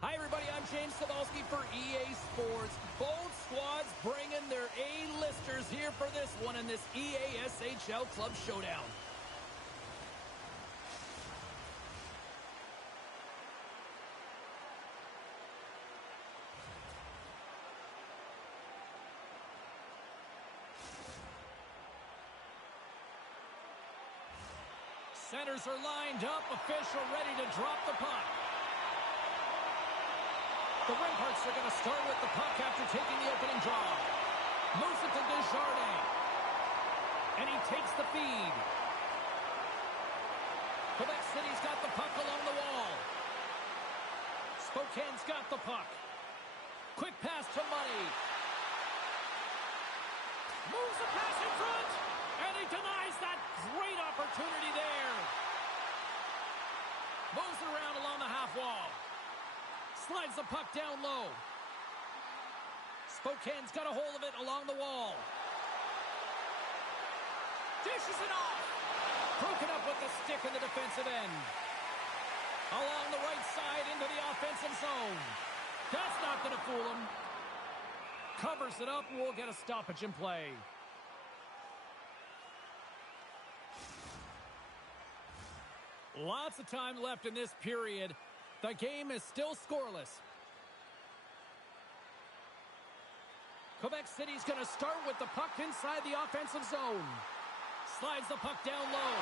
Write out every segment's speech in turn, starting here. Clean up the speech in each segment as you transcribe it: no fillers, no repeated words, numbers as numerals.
Hi, everybody. I'm James Cebulski for EA Sports. Both squads bringing their A-listers here for this one in this EASHL Club Showdown. Centers are lined up. Official ready to drop the puck. The remparts are going to start with the puck after taking the opening draw. Moves it to Desjardins. And he takes the feed. Quebec City's got the puck along the wall. Spokane's got the puck. Quick pass to Money. Moves the pass in front. And he denies that great opportunity there. Moves around along the half wall. Slides the puck down low. Spokane's got a hold of it along the wall. Dishes it off. Broken up with the stick in the defensive end. Along the right side into the offensive zone. That's not going to fool him. Covers it up and we'll get a stoppage in play. Lots of time left in this period. The game is still scoreless. Quebec City's going to start with the puck inside the offensive zone. Slides the puck down low.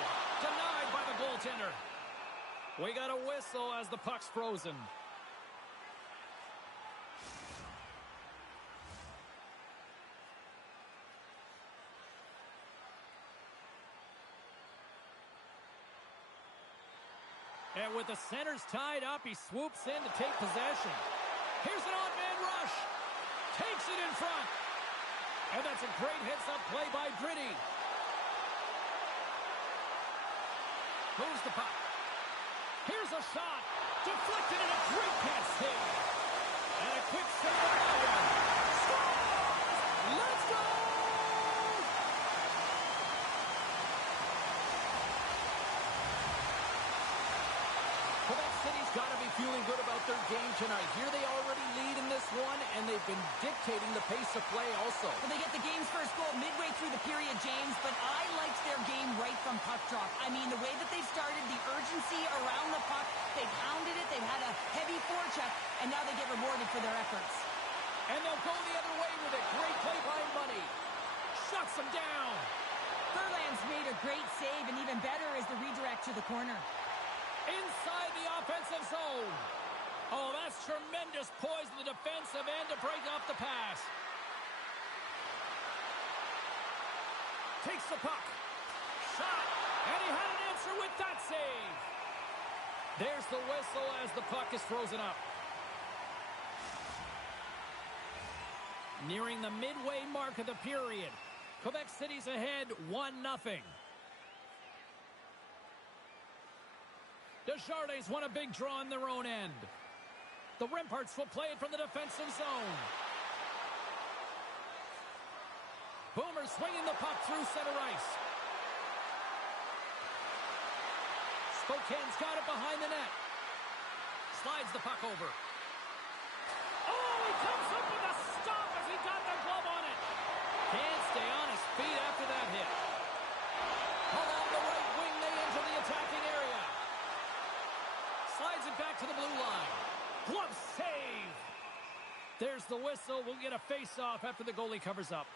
Denied by the goaltender. We got a whistle as the puck's frozen. And with the centers tied up, he swoops in to take possession. Here's an odd-man rush. Takes it in front. And that's a great heads-up play by Gritty. Moves the puck. Here's a shot. Deflected and a great pass save. And a quick save on that one. Scores! Let's go! City's got to be feeling good about their game tonight. Here they already lead in this one, and they've been dictating the pace of play also. Well, they get the game's first goal midway through the period, James, but I liked their game right from puck drop. I mean, the way that they've started, the urgency around the puck, they've hounded it, they've had a heavy forecheck, and now they get rewarded for their efforts. And they'll go the other way with it. Great play by Money. Shuts them down. Furlan's made a great save, and even better is the redirect to the corner. Inside the offensive zone. Oh, that's tremendous poise in the defensive end to break off the pass. Takes the puck. Shot. And he had an answer with that save. There's the whistle as the puck is frozen up. Nearing the midway mark of the period. Quebec City's ahead 1-0. Desjardins won a big draw in their own end. The remparts will play it from the defensive zone. Boomer swinging the puck through center ice. Spokane's got it behind the net. Slides the puck over. Oh, he comes up with a stop as he got the glove on it. Can't stay on his feet after that hit. Along the right wing, they enter the attacking area. Slides it back to the blue line. Glove save. There's the whistle. We'll get a face-off after the goalie covers up.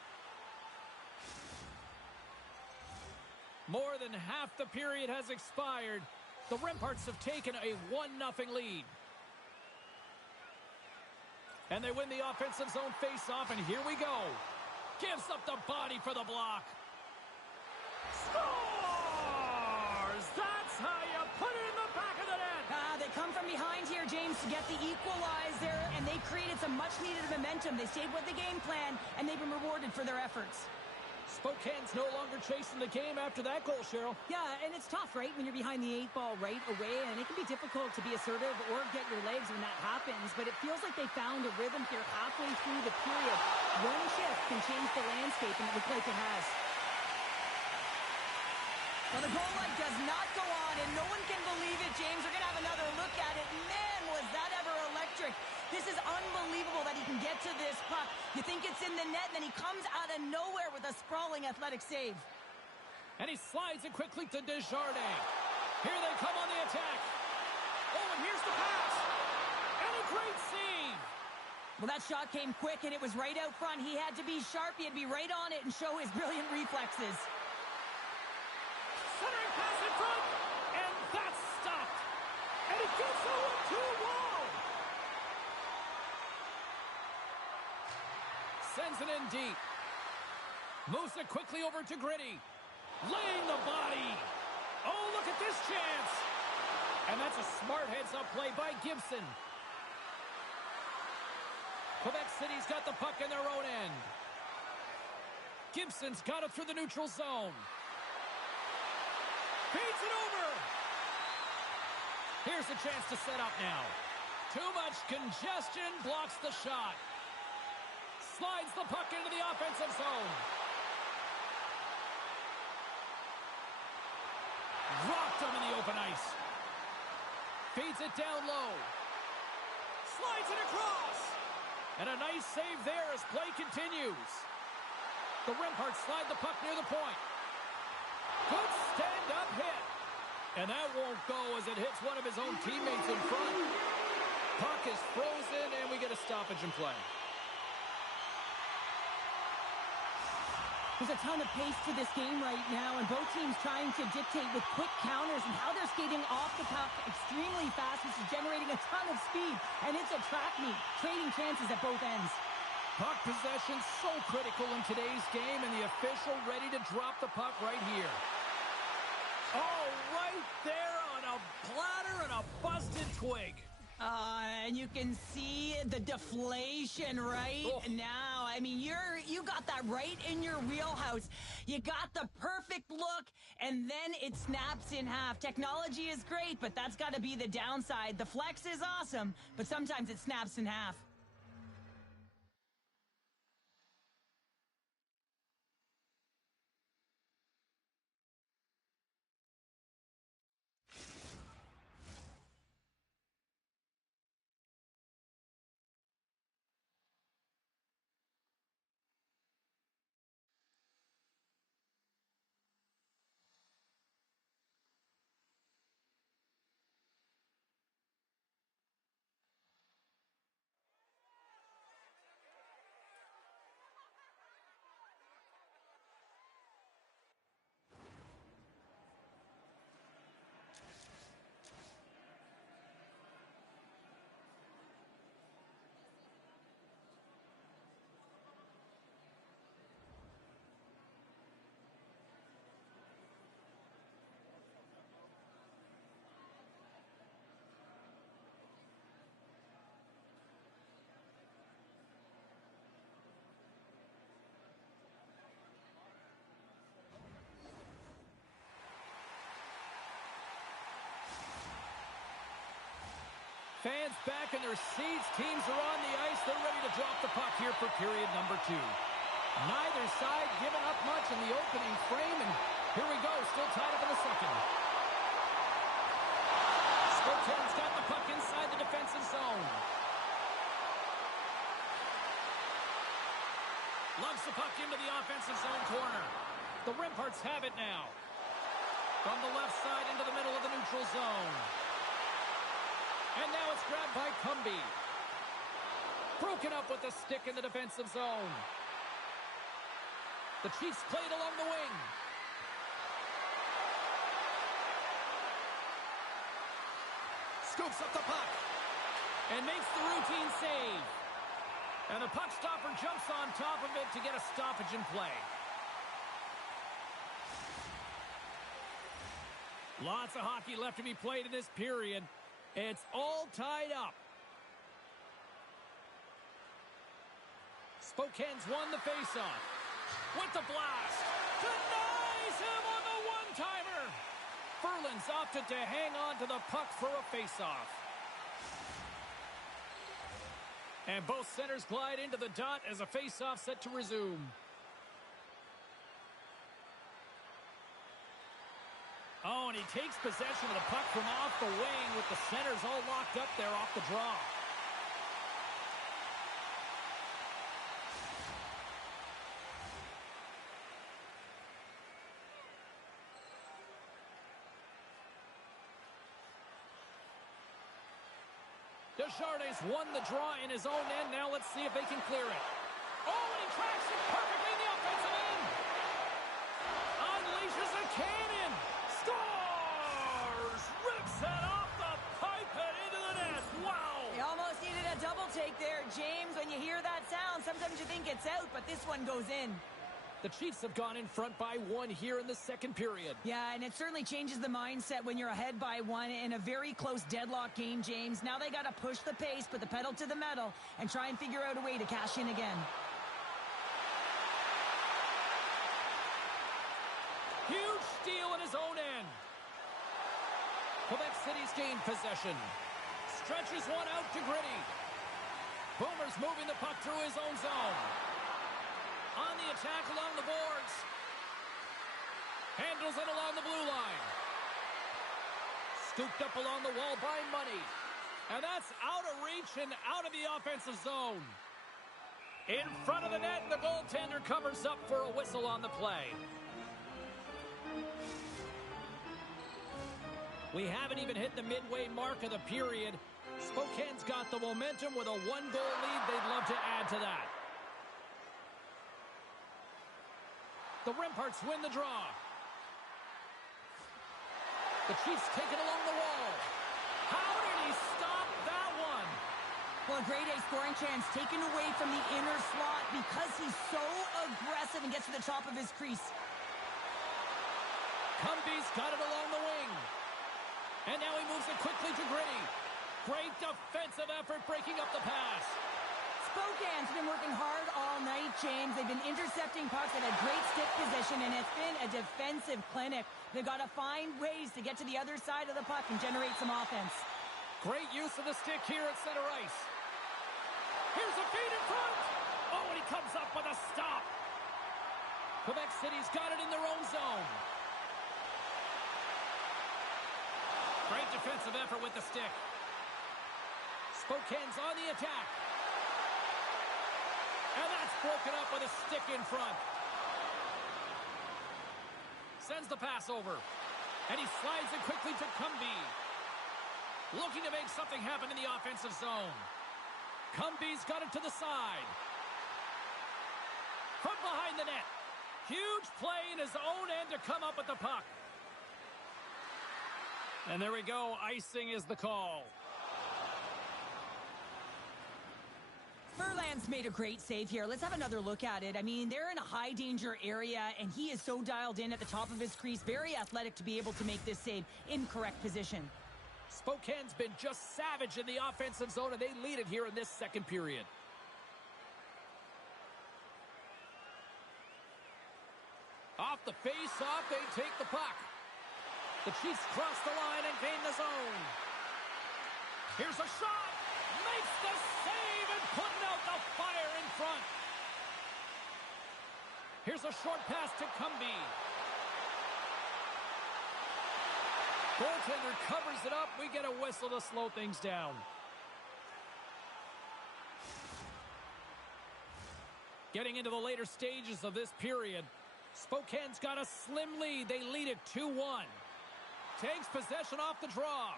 More than half the period has expired. The remparts have taken a 1-0 lead. And they win the offensive zone face-off, and here we go. Gives up the body for the block. Scores! That's how you put it in the back of the net. They come from behind here, James, to get the equalizer, and they created some much-needed momentum. They stayed with the game plan, and they've been rewarded for their efforts. Spokane's no longer chasing the game after that goal, Cheryl. Yeah, and it's tough, right, when you're behind the 8-ball right away, and it can be difficult to be assertive or get your legs when that happens, but it feels like they found a rhythm here halfway through the period. One shift can change the landscape, and it looks like it has. Well, the goal light does not go on, and no one can believe it, James. We're going to have another look at it. Man, was that ever electric. electric. This is unbelievable that he can get to this puck. You think it's in the net, and then he comes out of nowhere with a sprawling athletic save. And he slides it quickly to Desjardins. Here they come on the attack. Oh, and here's the pass. And a great save. Well, that shot came quick, and it was right out front. He had to be sharp. He had to be right on it and show his brilliant reflexes. Centering pass in front. And that's stopped. And it gets a 1-2 wall. Sends it in deep. Moves it quickly over to Gritty. Laying the body. Oh, look at this chance. And that's a smart heads-up play by Gibson. Quebec City's got the puck in their own end. Gibson's got it through the neutral zone. Feeds it over. Here's a chance to set up now. Too much congestion blocks the shot. Slides the puck into the offensive zone. Rocked him in the open ice. Feeds it down low. Slides it across. And a nice save there as play continues. The remparts slide the puck near the point. Good stand-up hit. And that won't go as it hits one of his own teammates in front. Puck is frozen, and we get a stoppage in play. There's a ton of pace to this game right now, and both teams trying to dictate with quick counters and how they're skating off the puck extremely fast, which is generating a ton of speed. And it's a track meet, trading chances at both ends. Puck possession so critical in today's game, and the official ready to drop the puck right here. Oh, right there on a platter and a busted twig. And you can see the deflation right now. I mean, you got that right in your wheelhouse. You got the perfect look, and then it snaps in half. Technology is great, but that's got to be the downside. The flex is awesome, but sometimes it snaps in half. Fans back in their seats. Teams are on the ice. They're ready to drop the puck here for period number 2. Neither side giving up much in the opening frame. And here we go. Still tied up in the second. Spokane's got the puck inside the defensive zone. Loves the puck into the offensive zone corner. The remparts have it now. From the left side into the middle of the neutral zone. And now it's grabbed by Cumby. Broken up with the stick in the defensive zone. The Chiefs played along the wing. Scoops up the puck. And makes the routine save. And the puck stopper jumps on top of it to get a stoppage in play. Lots of hockey left to be played in this period. It's all tied up. Spokane's won the faceoff. With the blast. Denies him on the one-timer. Ferland's opted to hang on to the puck for a faceoff. And both centers glide into the dot as a faceoff set to resume. Oh, and he takes possession of the puck from off the wing with the centers all locked up there off the draw. Desjardins won the draw in his own end. Now let's see if they can clear it. Oh, and he tracks it perfectly in the offensive end. Unleashes a cannon. Scores! Rips it off the pipe and into the net. Wow! They almost needed a double take there, James. When you hear that sound, sometimes you think it's out, but this one goes in. The Chiefs have gone in front by 1 here in the second period. Yeah, and it certainly changes the mindset when you're ahead by 1 in a very close deadlock game, James. Now they got to push the pace, put the pedal to the metal, and try and figure out a way to cash in again. Huge steal in his own end. Quebec City's gained possession. Stretches one out to Gritty. Boomer's moving the puck through his own zone. On the attack along the boards. Handles it along the blue line. Scooped up along the wall by Money. And that's out of reach and out of the offensive zone. In front of the net, the goaltender covers up for a whistle on the play. We haven't even hit the midway mark of the period. Spokane's got the momentum with a 1-goal lead. They'd love to add to that. The remparts win the draw. The Chiefs take it along the wall. How did he stop that one? Well, a grade A scoring chance taken away from the inner slot because he's so aggressive and gets to the top of his crease. Cumby's got it along the wing. And now he moves it quickly to Gritty. Great defensive effort breaking up the pass. Spokane's been working hard all night, James. They've been intercepting pucks at a great stick position, and it's been a defensive clinic. They've got to find ways to get to the other side of the puck and generate some offense. Great use of the stick here at center ice. Here's a feed in front. Oh, and he comes up with a stop. Quebec City's got it in their own zone. Great defensive effort with the stick. Spokane's on the attack. And that's broken up with a stick in front. Sends the pass over. And he slides it quickly to Cumby. Looking to make something happen in the offensive zone. Cumby's got it to the side. From behind the net. Huge play in his own end to come up with the puck. And there we go. Icing is the call. Furlan's made a great save here. Let's have another look at it. I mean, they're in a high-danger area, and he is so dialed in at the top of his crease. Very athletic to be able to make this save in correct position. Spokane's been just savage in the offensive zone, and they lead it here in this second period. Off the face-off, they take the puck. The Chiefs cross the line and gain the zone. Here's a shot. Makes the save and putting out the fire in front. Here's a short pass to Cumby. Goaltender covers it up. We get a whistle to slow things down. Getting into the later stages of this period, Spokane's got a slim lead. They lead it 2-1. Takes possession off the draw.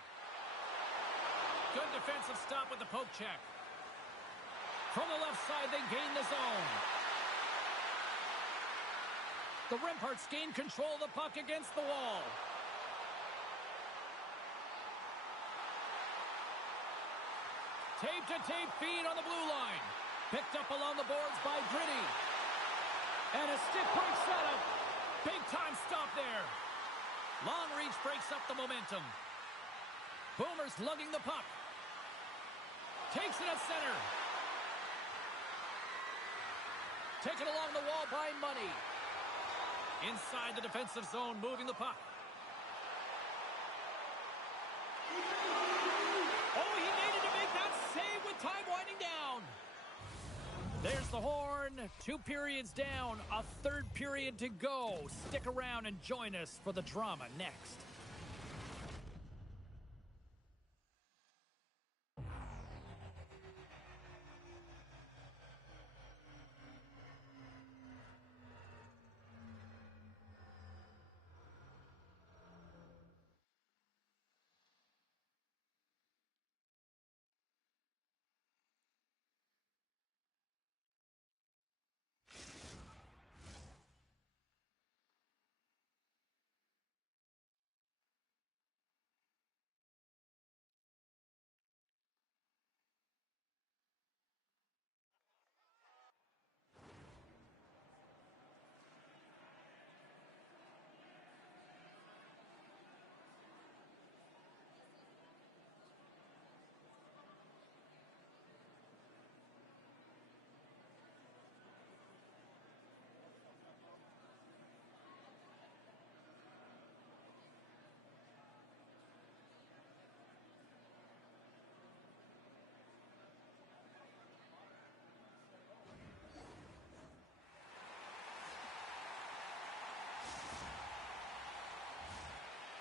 Good defensive stop with the poke check. From the left side, they gain the zone. The remparts gain control of the puck against the wall. Tape-to-tape feed on the blue line. Picked up along the boards by Gritty. And a stick break setup. Big-time stop there. Long reach breaks up the momentum. Boomer's lugging the puck. Takes it at center. Taken along the wall by Money. Inside the defensive zone, moving the puck. Oh, he needed to make that save with time winding down. There's the horn. 2 periods down. A third period to go. Stick around and join us for the drama next.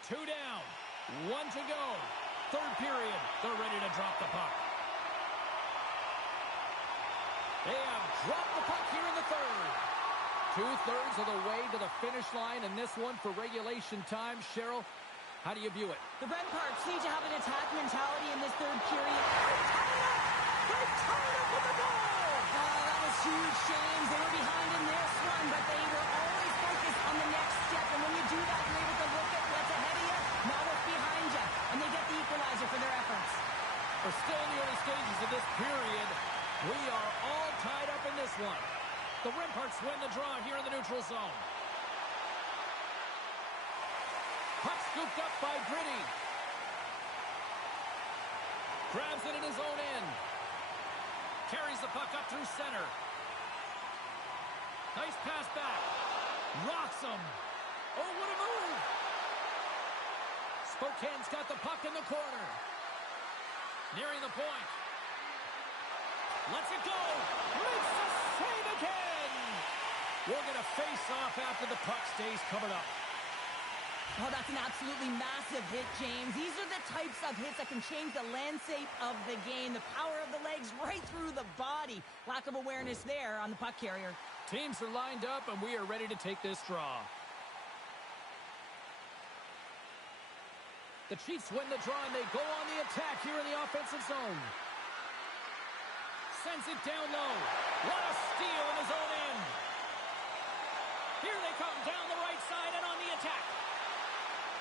2 down. 1 to go. Third period. They're ready to drop the puck. They have dropped the puck here in the third. 2/3 of the way to the finish line in this one for regulation time. Cheryl, how do you view it? The remparts need to have an attack mentality in this third period. They tied up with the goal! Oh, that was huge, James. They were behind in this one, but they were always focused on the next step. And when you do that, you're able to look at what's ahead of you, not what's behind you. And they get the equalizer for their efforts. We're still in the early stages of this period. We are all tied up in this one. The remparts win the draw here in the neutral zone. Puck scooped up by Gritty. Grabs it in his own end. Carries the puck up through center. Nice pass back. Rocks him. Oh, what a move. Spokane's got the puck in the corner. Nearing the point. Lets it go. Makes the save again. We're going to face off after the puck stays covered up. Oh, that's an absolutely massive hit, James. These are the types of hits that can change the landscape of the game. The power of the legs right through the body. Lack of awareness there on the puck carrier. Teams are lined up, and we are ready to take this draw. The Chiefs win the draw, and they go on the attack here in the offensive zone. Sends it down low. What a steal in his own end. Here they come down the right side and on the attack.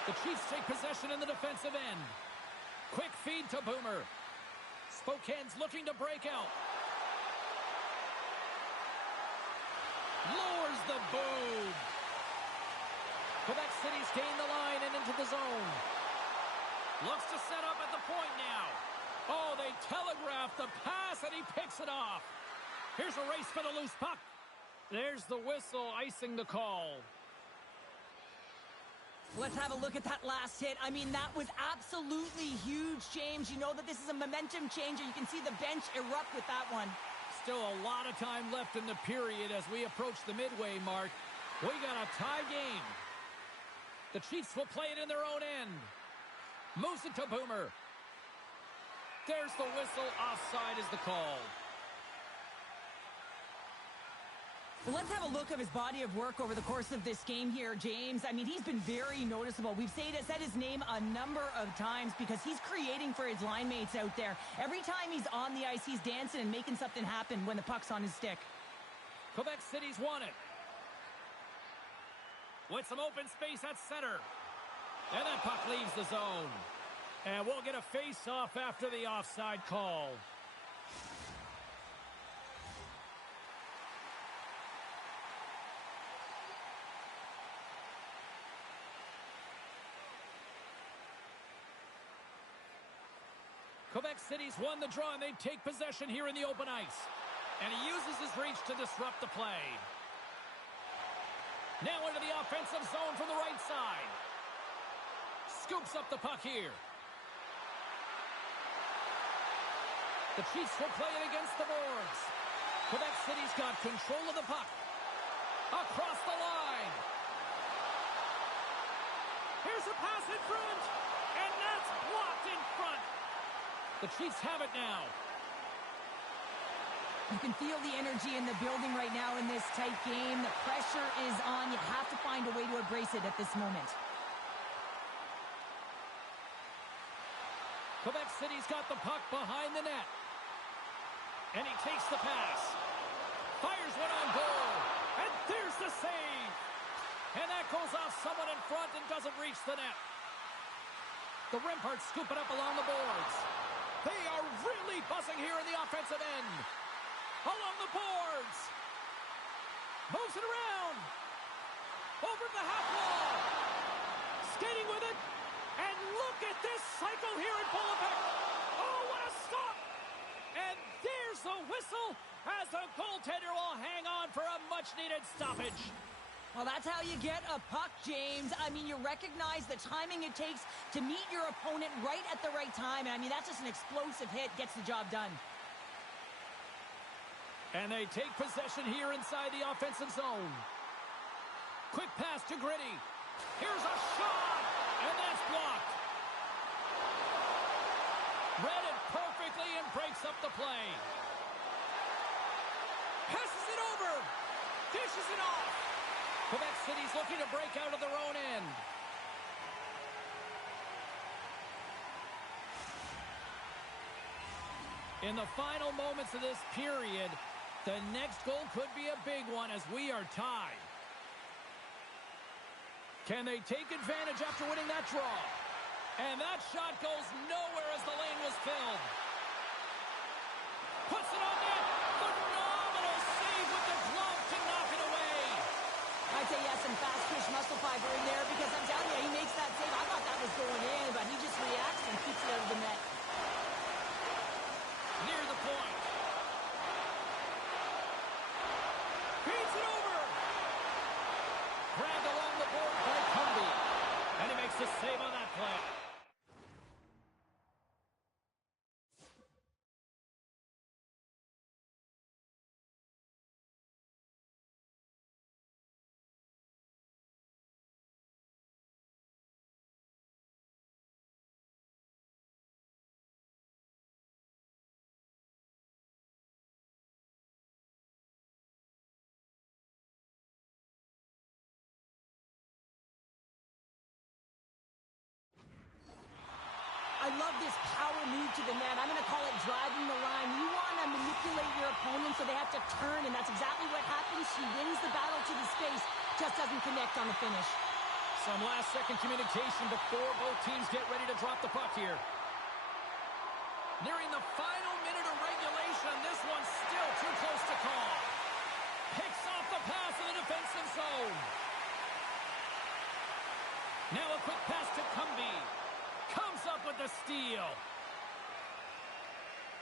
The Chiefs take possession in the defensive end. Quick feed to Boomer. Spokane's looking to break out. Lowers the boob. Quebec City's gained the line and into the zone. Looks to set up at the point now. Oh, they telegraphed the pass, and he picks it off. Here's a race for the loose puck. There's the whistle icing the call. Let's have a look at that last hit. I mean, that was absolutely huge, James. You know that this is a momentum changer. You can see the bench erupt with that one. Still a lot of time left in the period as we approach the midway mark. We got a tie game. The Chiefs will play it in their own end. Moves it to Boomer. There's the whistle. Offside is the call. Well, let's have a look at his body of work over the course of this game here, James. I mean, he's been very noticeable. We've said his name a number of times because he's creating for his line mates out there. Every time he's on the ice, he's dancing and making something happen when the puck's on his stick. Quebec City's won it. With some open space at center. And that puck leaves the zone. And we'll get a face-off after the offside call. Quebec City's won the draw, and they take possession here in the open ice. And he uses his reach to disrupt the play. Now into the offensive zone from the right side. Scoops up the puck here. The Chiefs will play it against the boards. Quebec City's got control of the puck. Across the line. Here's a pass in front. And that's blocked in front. The Chiefs have it now. You can feel the energy in the building right now in this tight game. The pressure is on. You have to find a way to embrace it at this moment. Quebec City's got the puck behind the net. And he takes the pass. Fires one on goal. And there's the save. And that goes off someone in front and doesn't reach the net. The remparts scoop it up along the boards. They are really buzzing here in the offensive end. Along the boards. Moves it around. Over the half wall. Skating with it. And look at this cycle here in full effect. Oh, what a stop. And there's the whistle as the goaltender will hang on for a much-needed stoppage. Well, that's how you get a puck, James. I mean, you recognize the timing it takes to meet your opponent right at the right time. And I mean, that's just an explosive hit. Gets the job done. And they take possession here inside the offensive zone. Quick pass to Gritty. Here's a shot. And that's blocked. Read it perfectly and breaks up the play. Passes it over. Dishes it off. Quebec City's looking to break out of their own end. In the final moments of this period, the next goal could be a big one as we are tied. Can they take advantage after winning that draw? And that shot goes nowhere as the lane was filled. Puts it on net. Phenomenal save with the glove to knock it away. I'd say yes, some fast twitch muscle fiber in there because I'm telling you, he makes that save. I thought that was going in, but he just reacts and keeps it out of the net. Near the point. Feeds it over. Grabbed along the board by Cumby. And he makes the save on that play. I love this power move to the net. I'm going to call it driving the line. You want to manipulate your opponent so they have to turn, and that's exactly what happens. She wins the battle to the space, just doesn't connect on the finish. Some last-second communication before both teams get ready to drop the puck here. Nearing the final minute of regulation, this one's still too close to call. Picks off the pass in the defensive zone. Now a quick pass to Cumby. Comes up with the steal.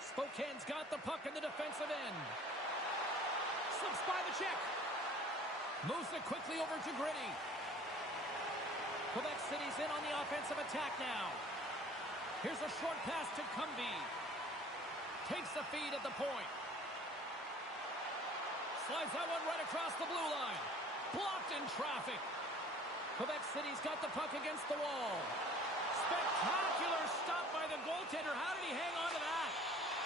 Spokane's got the puck in the defensive end. Slips by the check. Moves it quickly over to Gritty. Quebec City's in on the offensive attack now. Here's a short pass to Cumby. Takes the feed at the point. Slides that one right across the blue line. Blocked in traffic. Quebec City's got the puck against the wall. Spectacular stop by the goaltender. How did he hang on to that?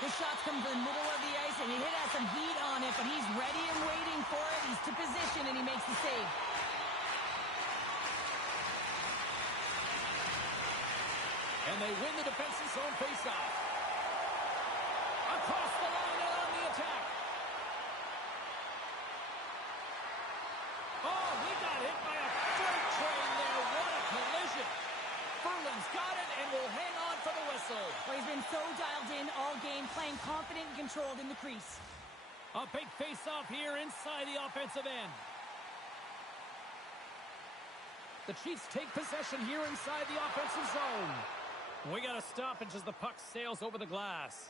The shots come to the middle of the ice, and he has some heat on it, but he's ready and waiting for it. He's to position, and he makes the save. And they win the defensive zone faceoff. Across the line and on the attack. Oh, he got hit by a freight train there. What a collision. Ferland's got it and will hang on for the whistle. Well, he's been so dialed in all game, playing confident and controlled in the crease. A big face-off here inside the offensive end. The Chiefs take possession here inside the offensive zone. We got a stoppage as the puck sails over the glass.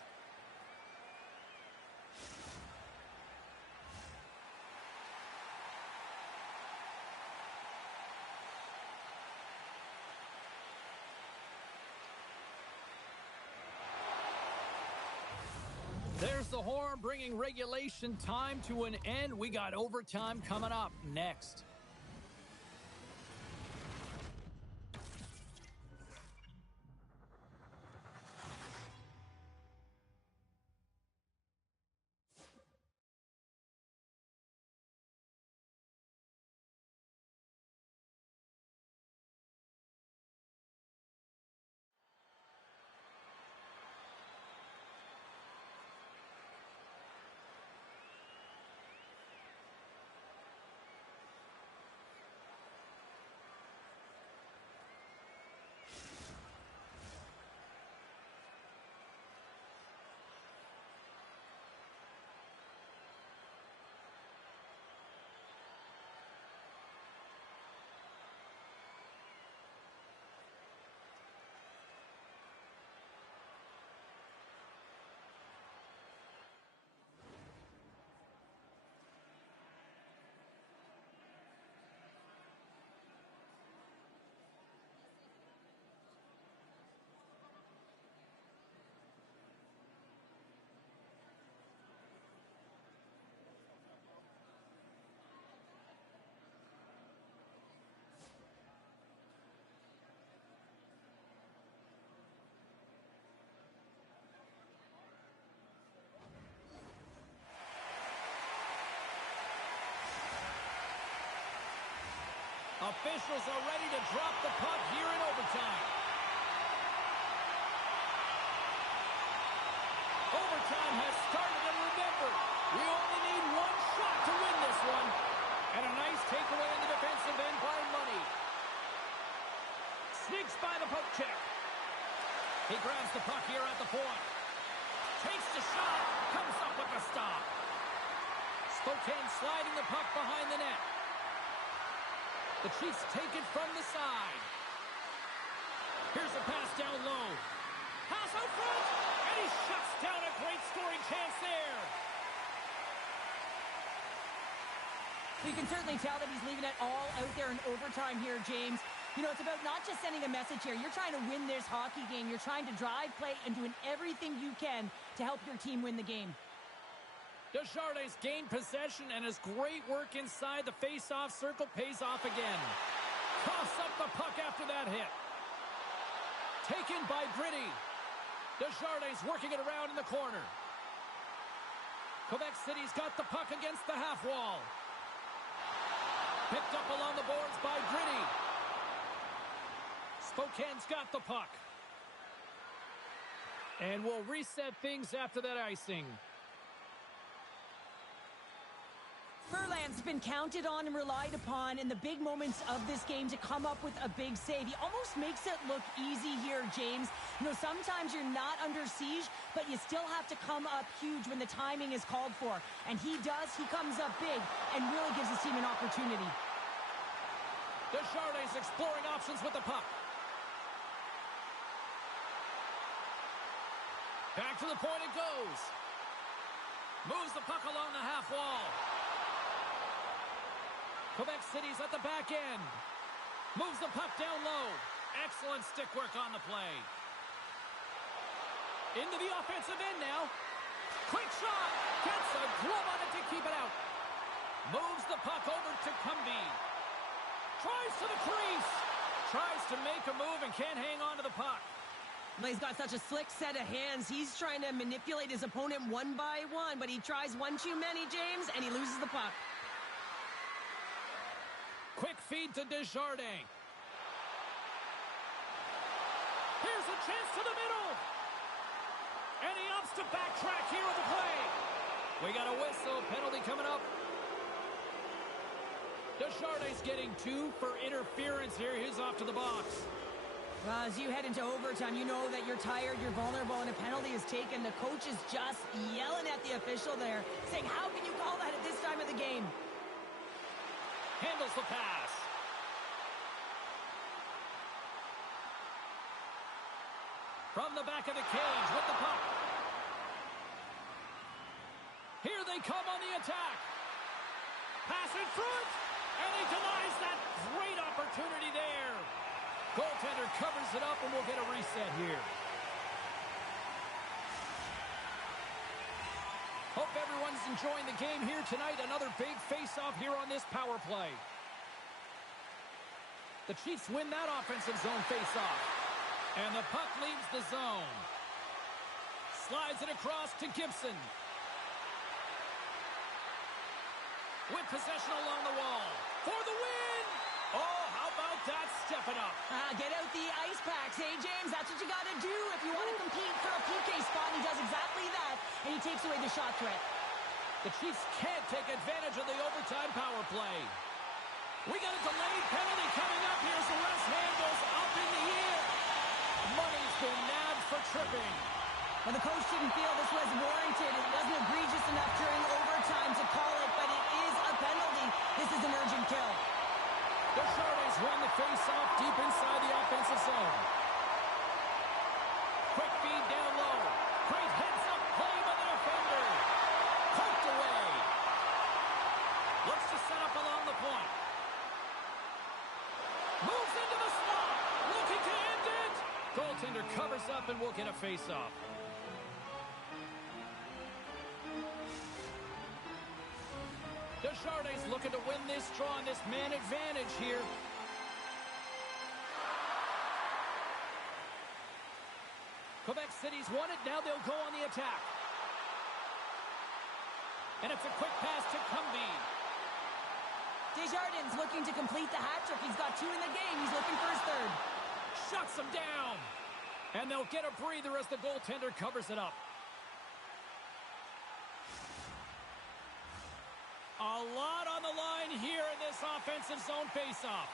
There's the horn bringing regulation time to an end. We got overtime coming up next. officials are ready to drop the puck here in overtime. Overtime has started, and remember, we only need one shot to win this one. And a nice takeaway in the defensive end by Money. Sneaks by the poke check. He grabs the puck here at the point. Takes the shot, comes up with the stop. Spokane sliding the puck behind the net. The Chiefs take it from the side. Here's a pass down low. Pass out front, and he shuts down a great scoring chance there. You can certainly tell that he's leaving it all out there in overtime here, James. You know, it's about not just sending a message here. You're trying to win this hockey game. You're trying to drive, play, and doing everything you can to help your team win the game. Desjardins gained possession, and his great work inside the face-off circle pays off again. Coughs up the puck after that hit. Taken by Gritty. Desjardins working it around in the corner. Quebec City's got the puck against the half wall. Picked up along the boards by Gritty. Spokane's got the puck. And we'll reset things after that icing. Verland's been counted on and relied upon in the big moments of this game to come up with a big save. He almost makes it look easy here, James. You know, sometimes you're not under siege, but you still have to come up huge when the timing is called for. And he does. He comes up big and really gives his team an opportunity. Desjardins exploring options with the puck. Back to the point it goes. Moves the puck along the half wall. Quebec City's at the back end. Moves the puck down low. Excellent stick work on the play. Into the offensive end now. Quick shot. Gets a glove on it to keep it out. Moves the puck over to Cumby. Tries to the crease. Tries to make a move and can't hang on to the puck. Well, he's got such a slick set of hands. He's trying to manipulate his opponent one by one, but he tries one too many, James, and he loses the puck. Quick feed to Desjardins. Here's a chance to the middle. And he opts to backtrack here with the play. We got a whistle. Penalty coming up. Desjardins getting 2 for interference here. He's off to the box. Well, as you head into overtime, you know that you're tired, you're vulnerable, and a penalty is taken. The coach is just yelling at the official there, saying, how can you call that at this time of the game? Handles the pass. From the back of the cage with the puck. Here they come on the attack. Pass in front, and he denies that great opportunity there. Goaltender covers it up, and we'll get a reset here. Hope everyone's enjoying the game here tonight. Another big face-off here on this power play. The Chiefs win that offensive zone face-off. And the puck leaves the zone. Slides it across to Gibson. With possession along the wall. For the win! Oh, how about that stepping up? Get out the ice packs, hey, James? That's what you got to do if you want to compete for a PK spot. He does exactly that, and he takes away the shot threat. The Chiefs can't take advantage of the overtime power play. We got a delayed penalty coming up here as the left hand goes up in the air. Money's been nabbed for tripping. Well, the coach didn't feel this was warranted. It wasn't egregious enough during overtime to call it, but it is a penalty. This is an urgent kill. Desjardins won the face-off deep inside the offensive zone. Quick feed down low. Great heads-up play by the defender. Poked away. Looks to set up along the point. Moves into the slot. Looking to end it. Goaltender covers up and we'll get a face-off. Desjardins looking to win this draw on this man advantage here. Quebec City's won it. Now they'll go on the attack. And it's a quick pass to Cumby. Desjardins looking to complete the hat trick. He's got 2 in the game. He's looking for his third. Shuts him down. And they'll get a breather as the goaltender covers it up. A lot on the line here in this offensive zone faceoff.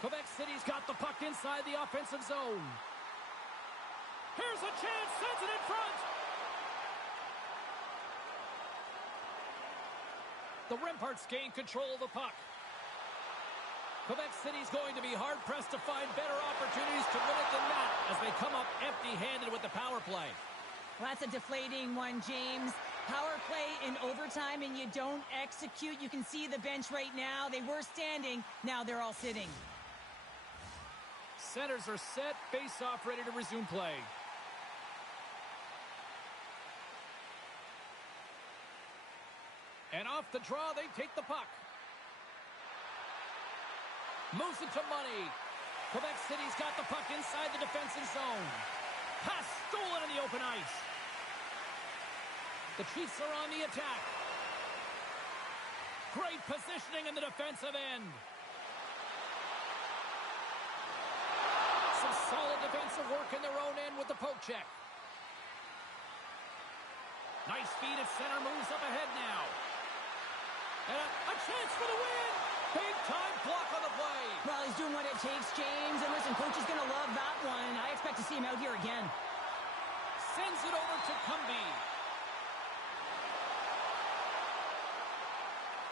Quebec City's got the puck inside the offensive zone. Here's a chance, sends it in front. The remparts gain control of the puck. Quebec City's going to be hard-pressed to find better opportunities to win it than that as they come up empty-handed with the power play. Well, that's a deflating one, James. Power play in overtime and you don't execute. You can see the bench right now. They were standing. Now they're all sitting. Centers are set. Face-off ready to resume play. And off the draw, they take the puck. Moves it to Money. Quebec City's got the puck inside the defensive zone. Pass stolen in the open ice. The Chiefs are on the attack. Great positioning in the defensive end. Some solid defensive work in their own end with the poke check. Nice feed at center, moves up ahead now. And a chance for the win. Big time block on the play. Well, he's doing what it takes, James. And listen, coach is going to love that one. I expect to see him out here again. Sends it over to Cumby.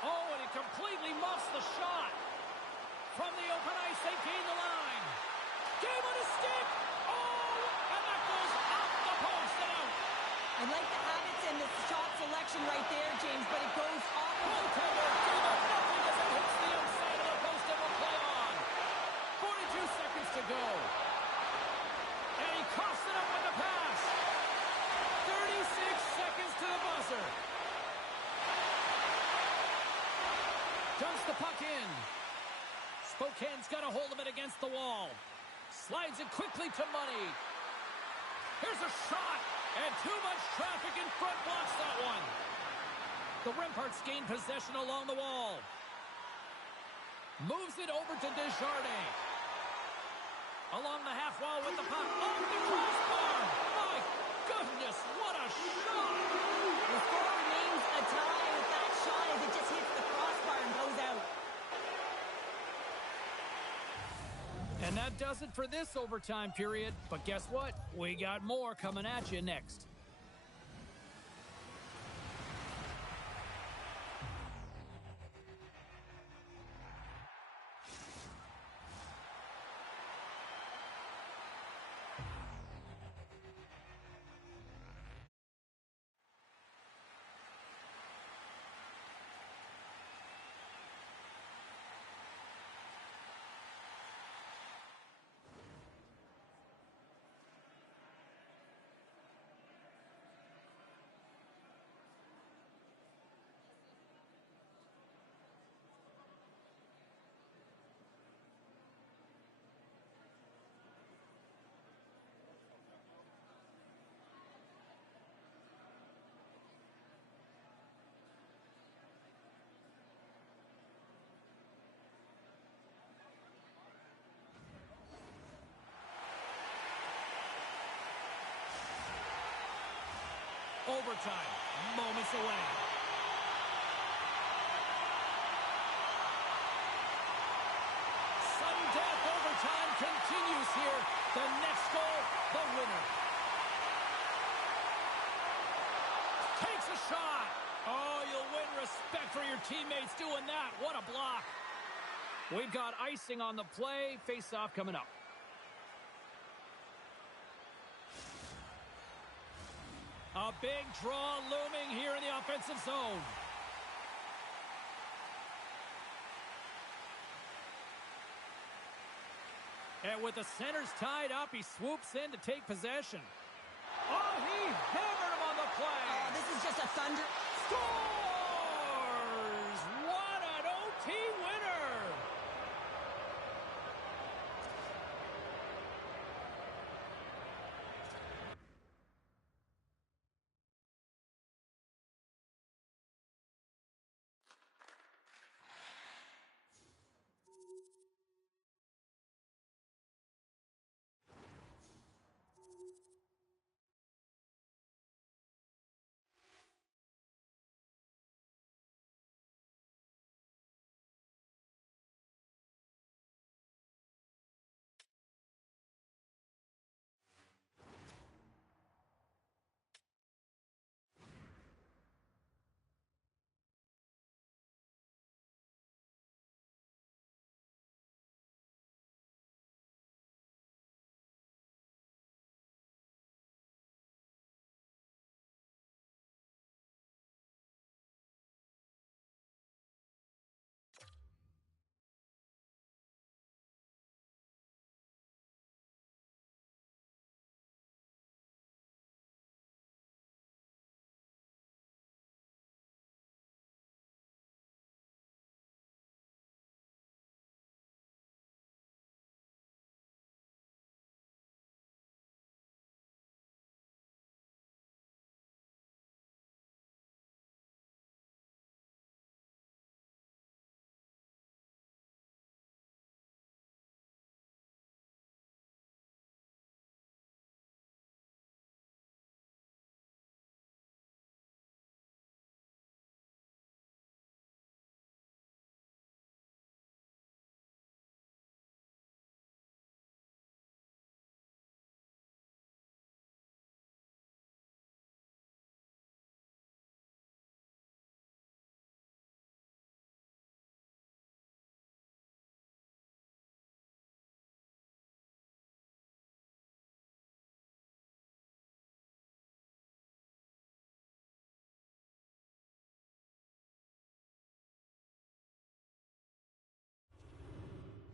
Oh, and he completely muffs the shot. From the open ice, they gain the line. Game on his stick. Oh, and that goes off the post and out. I like the habits and the shot selection right there, James, but it goes off the goaltender. Gave up nothing as it hits the outside of the post and will play on. 42 seconds to go. And he coughs it up with the pass. 36 seconds to the buzzer. Dumps the puck in. Spokane's got a hold of it against the wall. Slides it quickly to Money. Here's a shot. And too much traffic in front blocks that one. The remparts gain possession along the wall. Moves it over to Desjardins. Along the half wall with the puck. Off the crossbar. My goodness, what a shot. The score remains a tie with that shot as it just hits the crossbar and goes out. And that does it for this overtime period. But guess what? We got more coming at you next. Overtime, moments away. Sudden death overtime continues here. The next goal, the winner. Takes a shot. Oh, you'll win respect for your teammates doing that. What a block. We've got icing on the play. Face-off coming up. A big draw looming here in the offensive zone. And with the centers tied up, he swoops in to take possession. Oh, he hammered him on the play. Oh, this is just a thunder. Score!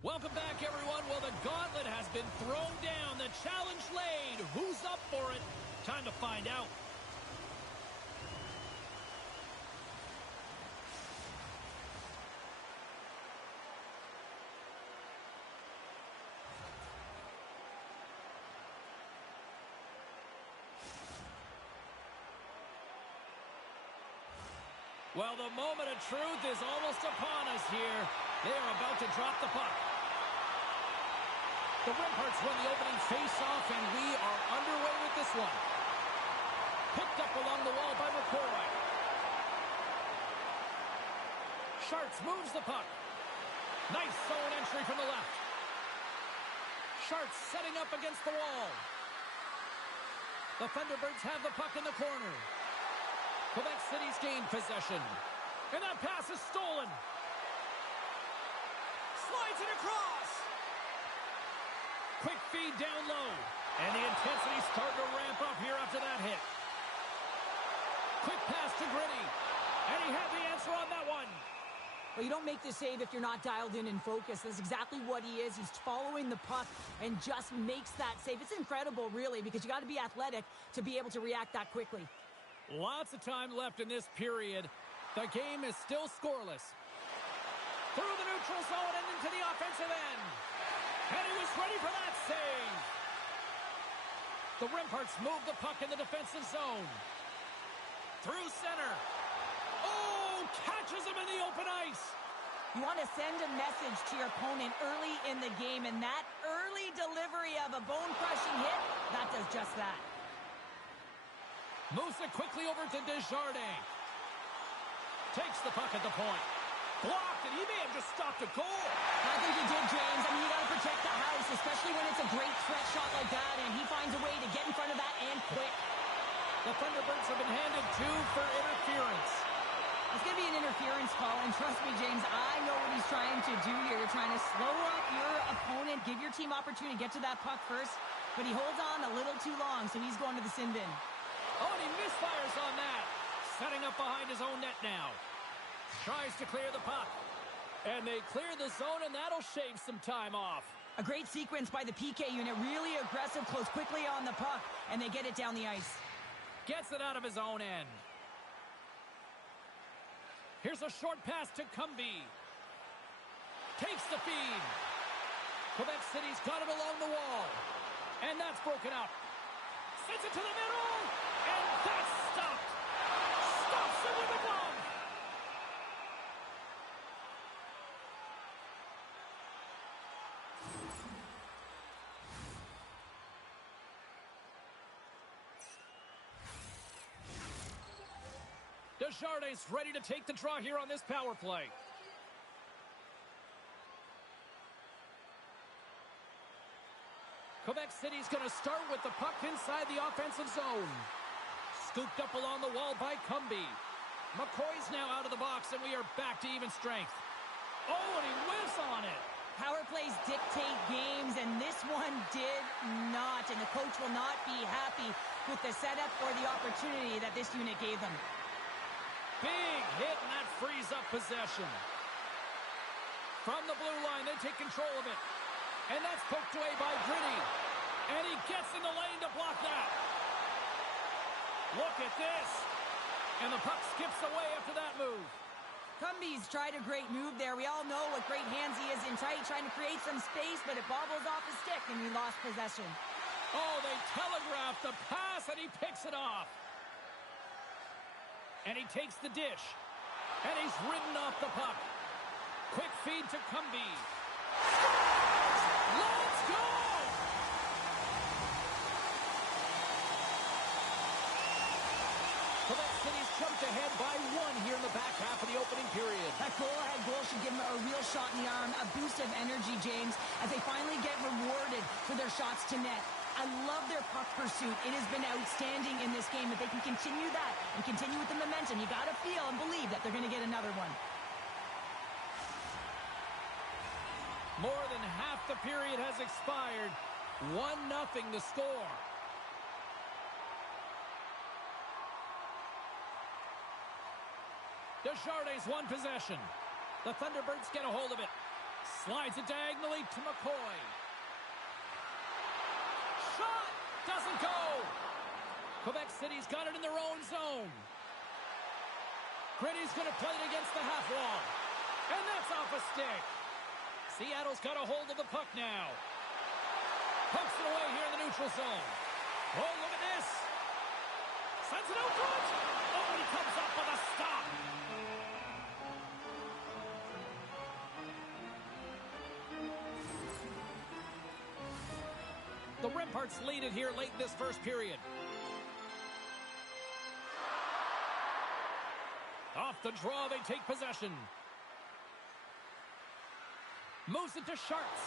Welcome back, everyone. Well, the gauntlet has been thrown down. The challenge laid. Who's up for it? Time to find out. Well, the moment of truth is almost upon us here. They are about to drop the puck. The remparts win the opening face-off, and we are underway with this one. Picked up along the wall by McCoy. Sharts moves the puck. Nice zone entry from the left. Sharts setting up against the wall. The Thunderbirds have the puck in the corner. Quebec City's gained possession. And that pass is stolen. Slides it across. Quick feed down low. And the intensity's starting to ramp up here after that hit. Quick pass to Gritty. And he had the answer on that one. Well, you don't make the save if you're not dialed in and focused. That's exactly what he is. He's following the puck and just makes that save. It's incredible, really, because you got to be athletic to be able to react that quickly. Lots of time left in this period. The game is still scoreless. Through the neutral zone and into the offensive end. And he was ready for that save. The remparts move the puck in the defensive zone. Through center. Oh, catches him in the open ice. You want to send a message to your opponent early in the game, and that early delivery of a bone-crushing hit, that does just that. Moves it quickly over to Desjardins. Takes the puck at the point. Blocked, and he may have just stopped a goal. I think he did, James. I mean, you got to protect the house, especially when it's a great threat shot like that, and he finds a way to get in front of that and quick. The Thunderbirds have been handed 2 for interference. It's going to be an interference call, and trust me, James, I know what he's trying to do here. You're trying to slow up your opponent, give your team opportunity to get to that puck first, but he holds on a little too long, so he's going to the sin bin. Oh, and he misfires on that. Setting up behind his own net now. Tries to clear the puck. And they clear the zone, and that'll shave some time off. A great sequence by the PK unit. Really aggressive, close quickly on the puck, and they get it down the ice. Gets it out of his own end. Here's a short pass to Cumby. Takes the feed. Quebec City's got it along the wall. And that's broken up. Sends it to the middle. And that's stopped. Stops it with a glove. Desjardins ready to take the draw here on this power play. Quebec City's going to start with the puck inside the offensive zone. Scooped up along the wall by Cumby. McCoy's now out of the box, and we are back to even strength. Oh, and he whiffs on it. Power plays dictate games, and this one did not. And the coach will not be happy with the setup or the opportunity that this unit gave them. Big hit, and that frees up possession. From the blue line, they take control of it. And that's poked away by Gritty. And he gets in the lane to block that. Look at this. And the puck skips away after that move. Cumby's tried a great move there. We all know what great hands he is in tight, trying to create some space, but it bobbles off his stick, and he lost possession. Oh, they telegraphed the pass, and he picks it off. And he takes the dish. And he's ridden off the puck. Quick feed to Cumby. Let's go! Quebec City's jumped ahead by 1 here in the back half of the opening period. That goal-ahead goal should give them a real shot in the arm, a boost of energy, James, as they finally get rewarded for their shots to net. I love their puck pursuit. It has been outstanding in this game. If they can continue that and continue with the momentum, you got to feel and believe that they're going to get another one. More than half the period has expired. 1-0 the score. Desjardins won possession. The Thunderbirds get a hold of it. Slides it diagonally to McCoy. Shot! Doesn't go! Quebec City's got it in their own zone. Gritty's going to play it against the half wall. And that's off a stick. Seattle's got a hold of the puck now. Pokes it away here in the neutral zone. Oh, look at this. Sends it out front. Oh, and he comes up with a stop. The remparts lead it here late in this first period. Off the draw, they take possession. Moves it to Sharks.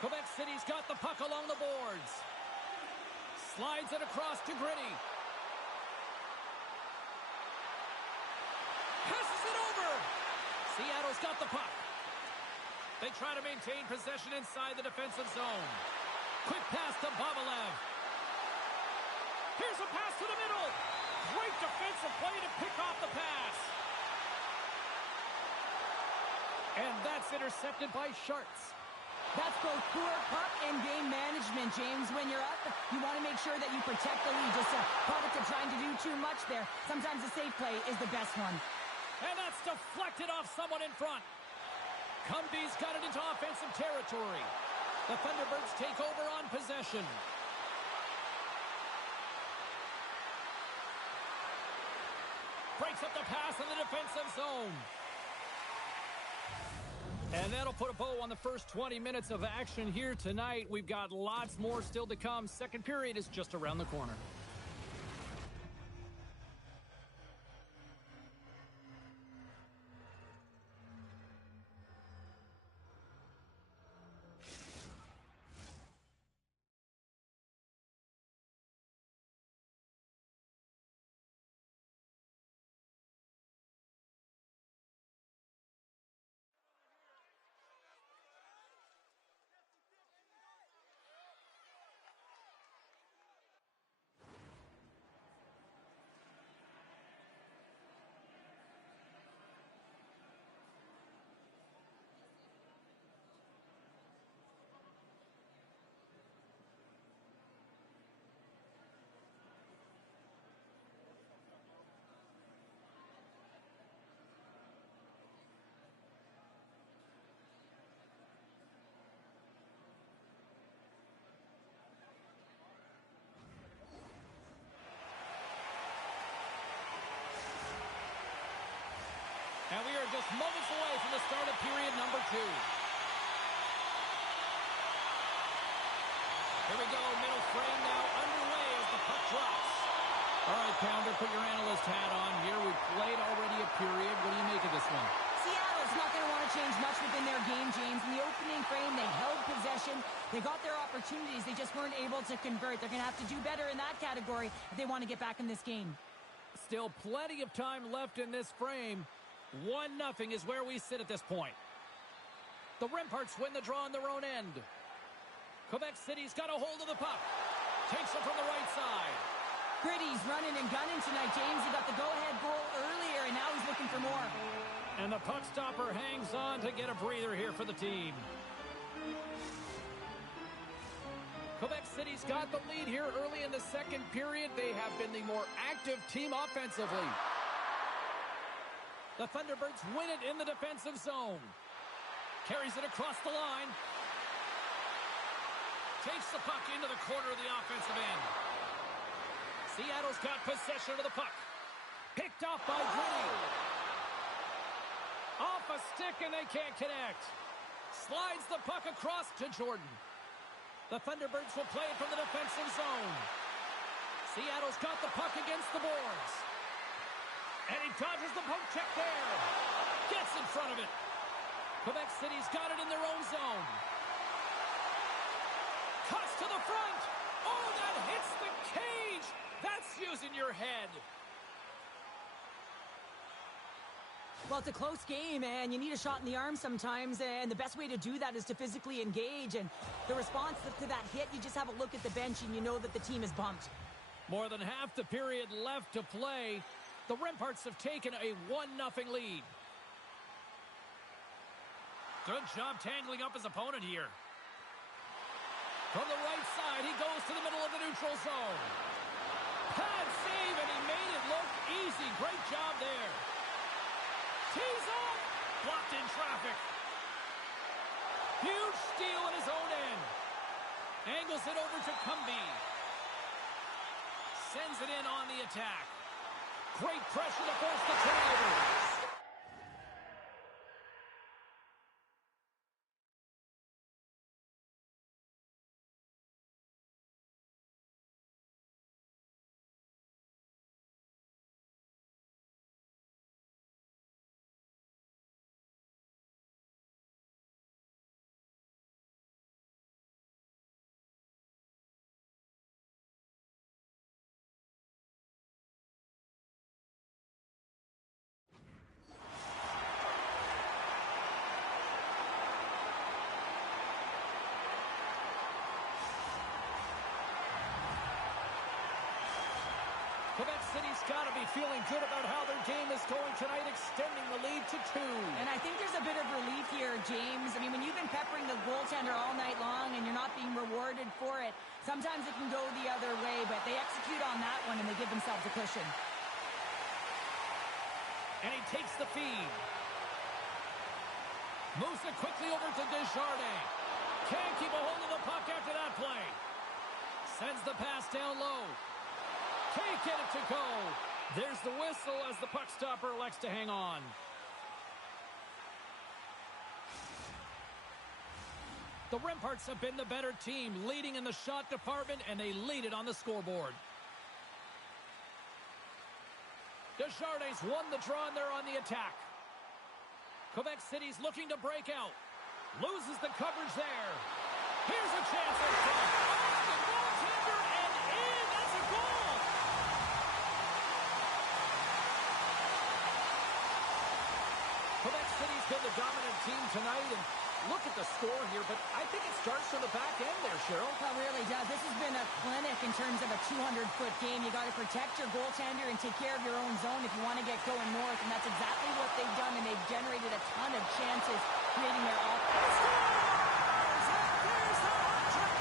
Quebec City's got the puck along the boards. Slides it across to Gritty. Passes it over. Seattle's got the puck. They try to maintain possession inside the defensive zone. Quick pass to Bobelev. Here's a pass to the middle. Great defensive play to pick off the pass. And that's intercepted by Sharks. That's both poor puck and game management, James. When you're up, you want to make sure that you protect the lead. Just a product of trying to do too much there. Sometimes a safe play is the best one. And that's deflected off someone in front. Cumby's got it into offensive territory. The Thunderbirds take over on possession. Breaks up the pass in the defensive zone. And that'll put a bow on the first 20 minutes of action here tonight. We've got lots more still to come. Second period is just around the corner. And we are just moments away from the start of period number 2. Here we go, middle frame now underway as the puck drops. All right, Pounder, put your analyst hat on here. We've played already a period. What do you make of this one? Seattle's not going to want to change much within their game, James. In the opening frame, they held possession. They got their opportunities. They just weren't able to convert. They're going to have to do better in that category if they want to get back in this game. Still plenty of time left in this frame. 1-0 is where we sit at this point. The remparts win the draw on their own end. Quebec City's got a hold of the puck. Takes it from the right side. Gritty's running and gunning tonight, James. He got the go-ahead goal earlier, and now he's looking for more. And the puck stopper hangs on to get a breather here for the team. Quebec City's got the lead here early in the second period. They have been the more active team offensively. The Thunderbirds win it in the defensive zone. Carries it across the line. Takes the puck into the corner of the offensive end. Seattle's got possession of the puck. Picked off by Gritty. Off a stick and they can't connect. Slides the puck across to Jordan. The Thunderbirds will play it from the defensive zone. Seattle's got the puck against the boards. And he dodges the poke check there. Gets in front of it. Quebec City's got it in their own zone. Cuts to the front. Oh, that hits the cage. That's using your head. Well, it's a close game, and you need a shot in the arm sometimes, and the best way to do that is to physically engage. And the response to that hit, you just have a look at the bench, and you know that the team is bumped. More than half the period left to play. The remparts have taken a 1-0 lead. Good job tangling up his opponent here. From the right side, he goes to the middle of the neutral zone. Pad save, and he made it look easy. Great job there. Tees off. Blocked in traffic. Huge steal in his own end. Angles it over to Cumby. Sends it in on the attack. Great pressure to force the turnover. Quebec City's got to be feeling good about how their game is going tonight, extending the lead to 2. And I think there's a bit of relief here, James. I mean, when you've been peppering the goaltender all night long and you're not being rewarded for it, sometimes it can go the other way, but they execute on that one and they give themselves a cushion. And he takes the feed. Moves it quickly over to Desjardins. Can't keep a hold of the puck after that play. Sends the pass down low. Can't get it to go. There's the whistle as the puck stopper elects to hang on. The Remparts have been the better team, leading in the shot department, and they lead it on the scoreboard. Desjardins won the draw, and they're on the attack. Quebec City's looking to break out. Loses the coverage there. Here's a chance at front. Off the goaltender and in. That's a goal. Quebec City's been the dominant team tonight, and look at the score here, but I think it starts from the back end there, Cheryl. It really does. This has been a clinic in terms of a 200-foot game. You got to protect your goaltender and take care of your own zone if you want to get going north, and that's exactly what they've done, and they've generated a ton of chances, creating their offense.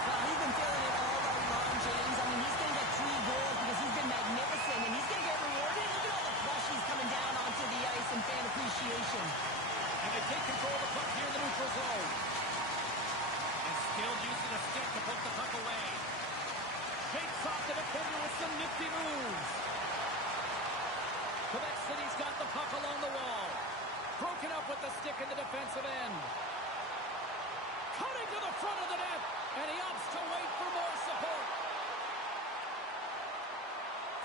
Well, he's been feeling it all night long, James. I mean, he's going to get 3 goals because he's been magnificent, and he's going to get rewarded. Look at all the plushies coming down onto the ice and fan appreciation. And they take control of the puck here in the neutral zone. And still using the stick to poke the puck away. Shakes off the defender with some nifty moves. Quebec City's got the puck along the wall. Broken up with the stick in the defensive end. Cutting to the front of the net. And he opts to wait for more support.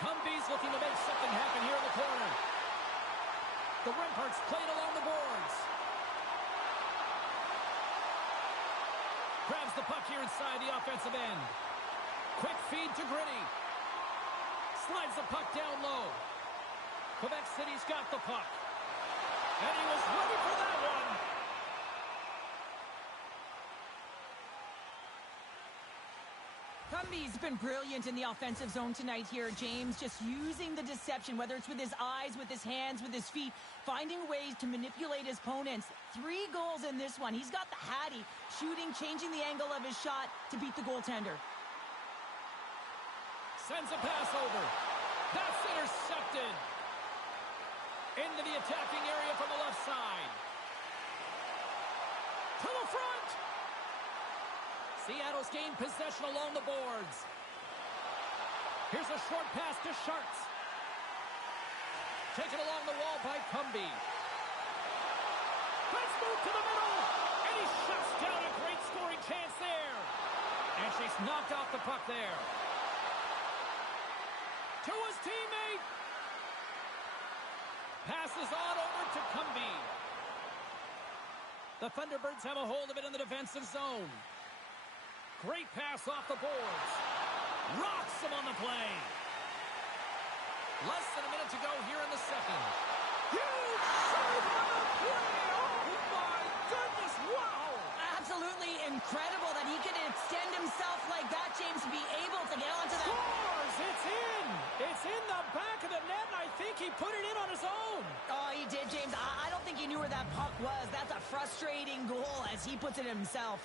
Cumby's looking to make something happen here in the corner. The Remparts played along the boards. Grabs the puck here inside the offensive end. Quick feed to Gritty. Slides the puck down low. Quebec City's got the puck. And he was ready for that one. Cumby's been brilliant in the offensive zone tonight here, James, just using the deception, whether it's with his eyes, with his hands, with his feet, finding ways to manipulate his opponents. 3 goals in this one. He's got the hattie, shooting, changing the angle of his shot to beat the goaltender. Sends a pass over. That's intercepted. Into the attacking area from the left side. To the front. Seattle's gained possession along the boards. Here's a short pass to Sharts. Taken along the wall by Cumby. Let's move to the middle. And he shuts down a great scoring chance there. And she's knocked off the puck there. To his teammate. Passes on over to Cumby. The Thunderbirds have a hold of it in the defensive zone. Great pass off the boards. Rocks him on the play. Less than a minute to go here in the second. Huge save on the play. Oh, my goodness. Wow. Absolutely incredible that he can extend himself like that, James, to be able to get onto that. Scores! It's in! It's in the back of the net, and I think he put it in on his own. Oh, he did, James. I don't think he knew where that puck was. That's a frustrating goal as he puts it himself.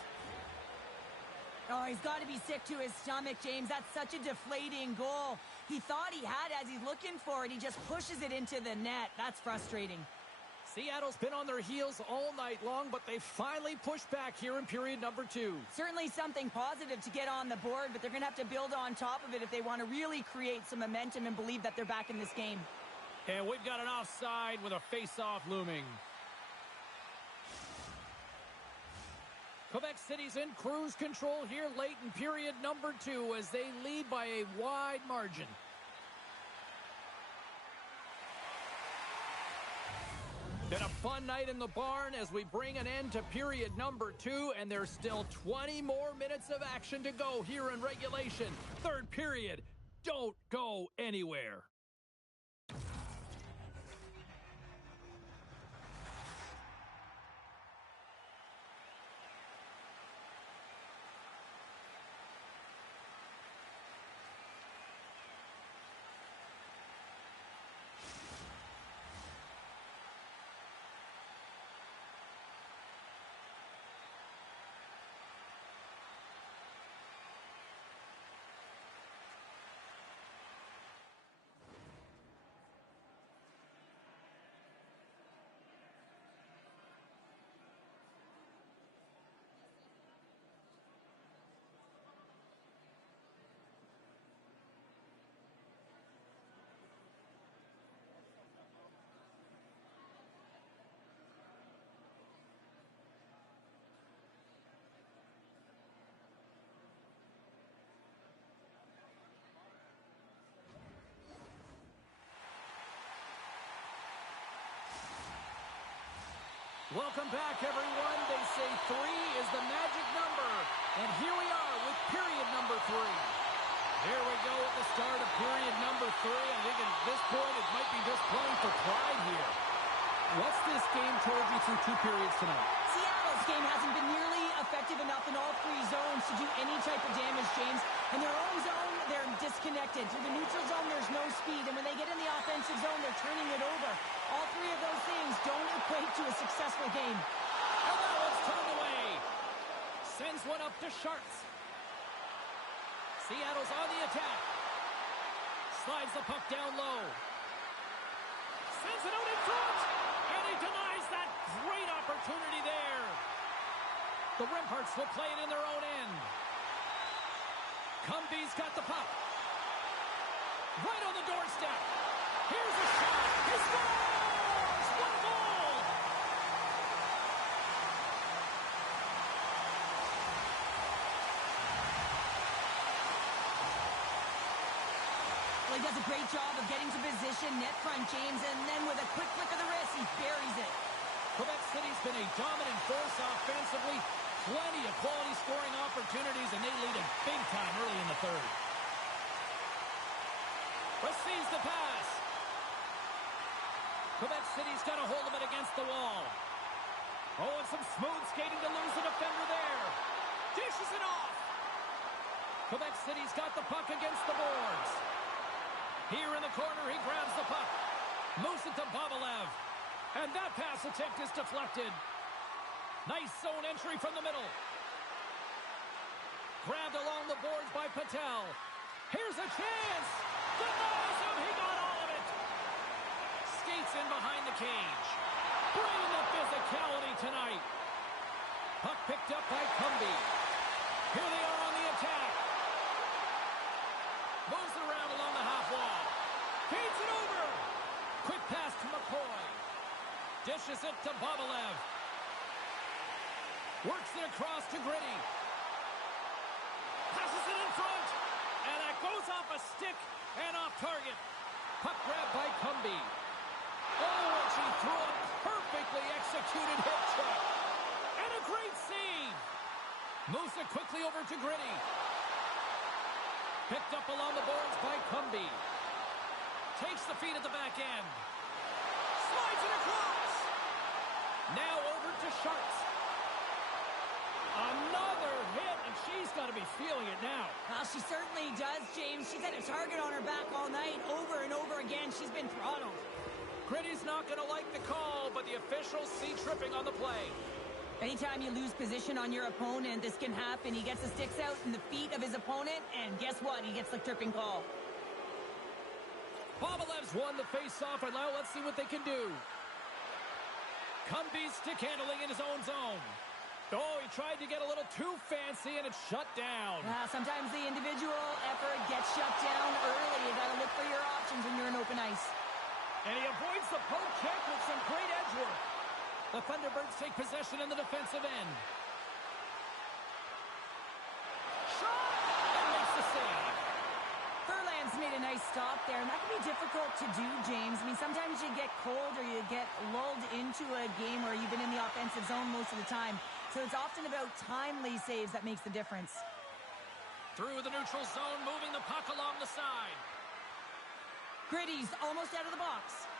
Oh, he's got to be sick to his stomach, James. That's such a deflating goal. He thought he had it as he's looking for it. He just pushes it into the net. That's frustrating. Seattle's been on their heels all night long, but they finally pushed back here in period number 2. Certainly something positive to get on the board, but they're going to have to build on top of it if they want to really create some momentum and believe that they're back in this game. And we've got an offside with a face-off looming. Quebec City's in cruise control here late in period number 2 as they lead by a wide margin. Been a fun night in the barn as we bring an end to period number 2, and there's still 20 more minutes of action to go here in regulation. Third period. Don't go anywhere. Welcome back, everyone. They say 3 is the magic number. And here we are with period number 3. Here we go at the start of period number 3. I think at this point it might be just playing for pride here. What's this game told you through 2 periods tonight? Seattle's game hasn't been nearly effective enough in all 3 zones to do any type of damage, James. In their own zone, they're disconnected. Through the neutral zone, there's no speed. And when they get in the offensive zone, they're turning it over. All 3 of those things don't equate to a successful game. And that one's turned away. Sends one up to Sharks. Seattle's on the attack. Slides the puck down low. Sends it out in front. And he denies that great opportunity there. The remparts will play it in their own end. Cumby's got the puck. Right on the doorstep. Here's a shot. He scores! What a goal! Well, he does a great job of getting to position, net front, James, and then with a quick flick of the wrist, he buries it. Quebec City's been a dominant force offensively. Plenty of quality scoring opportunities, and they lead it big time early in the third. Receives the pass. Quebec City's got a hold of it against the wall. Oh, and some smooth skating to lose the defender there. Dishes it off. Quebec City's got the puck against the boards. Here in the corner, he grabs the puck. Moves it to Bobelev. And that pass attempt is deflected. Nice zone entry from the middle. Grabbed along the boards by Patel. Here's a chance. Denies him. He got all of it. Skates in behind the cage. Bringing the physicality tonight. Puck picked up by Cumby. Here they are on the attack. Moves it around along the half wall. Feeds it over. Quick pass to McCoy. Dishes it to Bobelev. Works it across to Gritty. Passes it in front. And that goes off a stick and off target. Puck grabbed by Cumby. Oh, and she threw a perfectly executed hip check. And a great save. Moves it quickly over to Gritty. Picked up along the boards by Cumby. Takes the feed at the back end. Slides it across. Now over to Sharks. Another be feeling it now. Well, she certainly does, James. She's had a target on her back all night, over and over again. She's been throttled. Gritty's not going to like the call, but the officials see tripping on the play. Anytime you lose position on your opponent, this can happen. He gets the sticks out in the feet of his opponent, and guess what? He gets the tripping call. Povalev's won the face-off, and now let's see what they can do. Cumby's stick handling in his own zone. Oh, he tried to get a little too fancy, and it's shut down. Sometimes the individual effort gets shut down early. You got to look for your options when you're in open ice. And he avoids the poke check with some great edge work. The Thunderbirds take possession in the defensive end. Shot! And makes the save. Furlan's made a nice stop there, and that can be difficult to do, James. I mean, sometimes you get cold or you get lulled into a game where you've been in the offensive zone most of the time. So it's often about timely saves that makes the difference. Through the neutral zone, moving the puck along the side. Gritty's almost out of the box.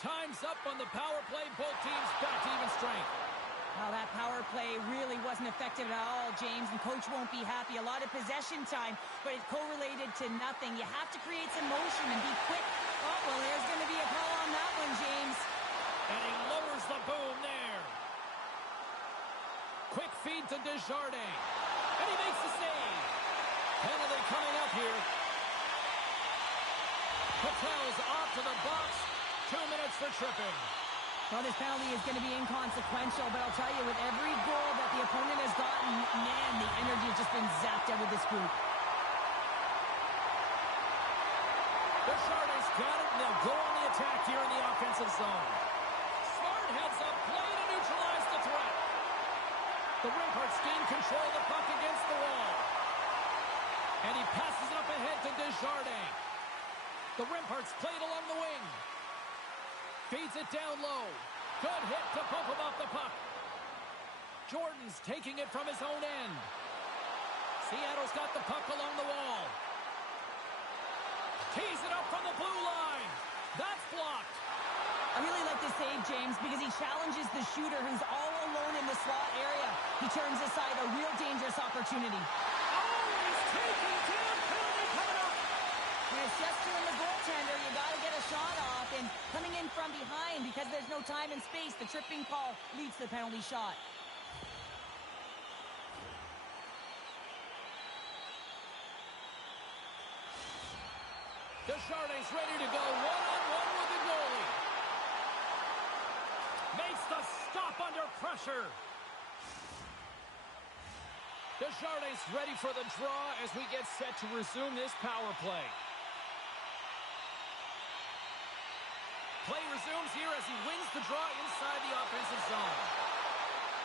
Time's up on the power play. Both teams back to even strength. Well, that power play really wasn't effective at all, James, and coach won't be happy. A lot of possession time, but it's correlated to nothing. You have to create some motion and be quick. Oh, well, there's going to be a call on that one, James. And he lowers the boom there. Quick feed to Desjardins. And he makes the save. Penalty coming up here. Patel's off to the box. 2 minutes for tripping. Well, this penalty is going to be inconsequential, but I'll tell you, with every goal that the opponent has gotten, man, the energy has just been zapped out of this group. Desjardins got it, and they'll go on the attack here in the offensive zone. Smart heads up play to neutralize the threat. The remparts gain control of the puck against the wall. And he passes it up ahead to Desjardins. The remparts played along the wing. Feeds it down low. Good hit to bump him off the puck. Jordan's taking it from his own end. Seattle's got the puck along the wall. Tees it up from the blue line. That's blocked. I really like this save, James, because he challenges the shooter who's all alone in the slot area. He turns aside a real dangerous opportunity. Oh, he's taking down. Penalty coming up. And it's just doing the goaltender. You got to get a shot off. And coming in from behind, because there's no time and space, the tripping call leads to the penalty shot. Desjardins ready to go. One-on-one with the goalie. Makes the stop under pressure. Desjardins ready for the draw as we get set to resume this power play. Play resumes here as he wins the draw inside the offensive zone.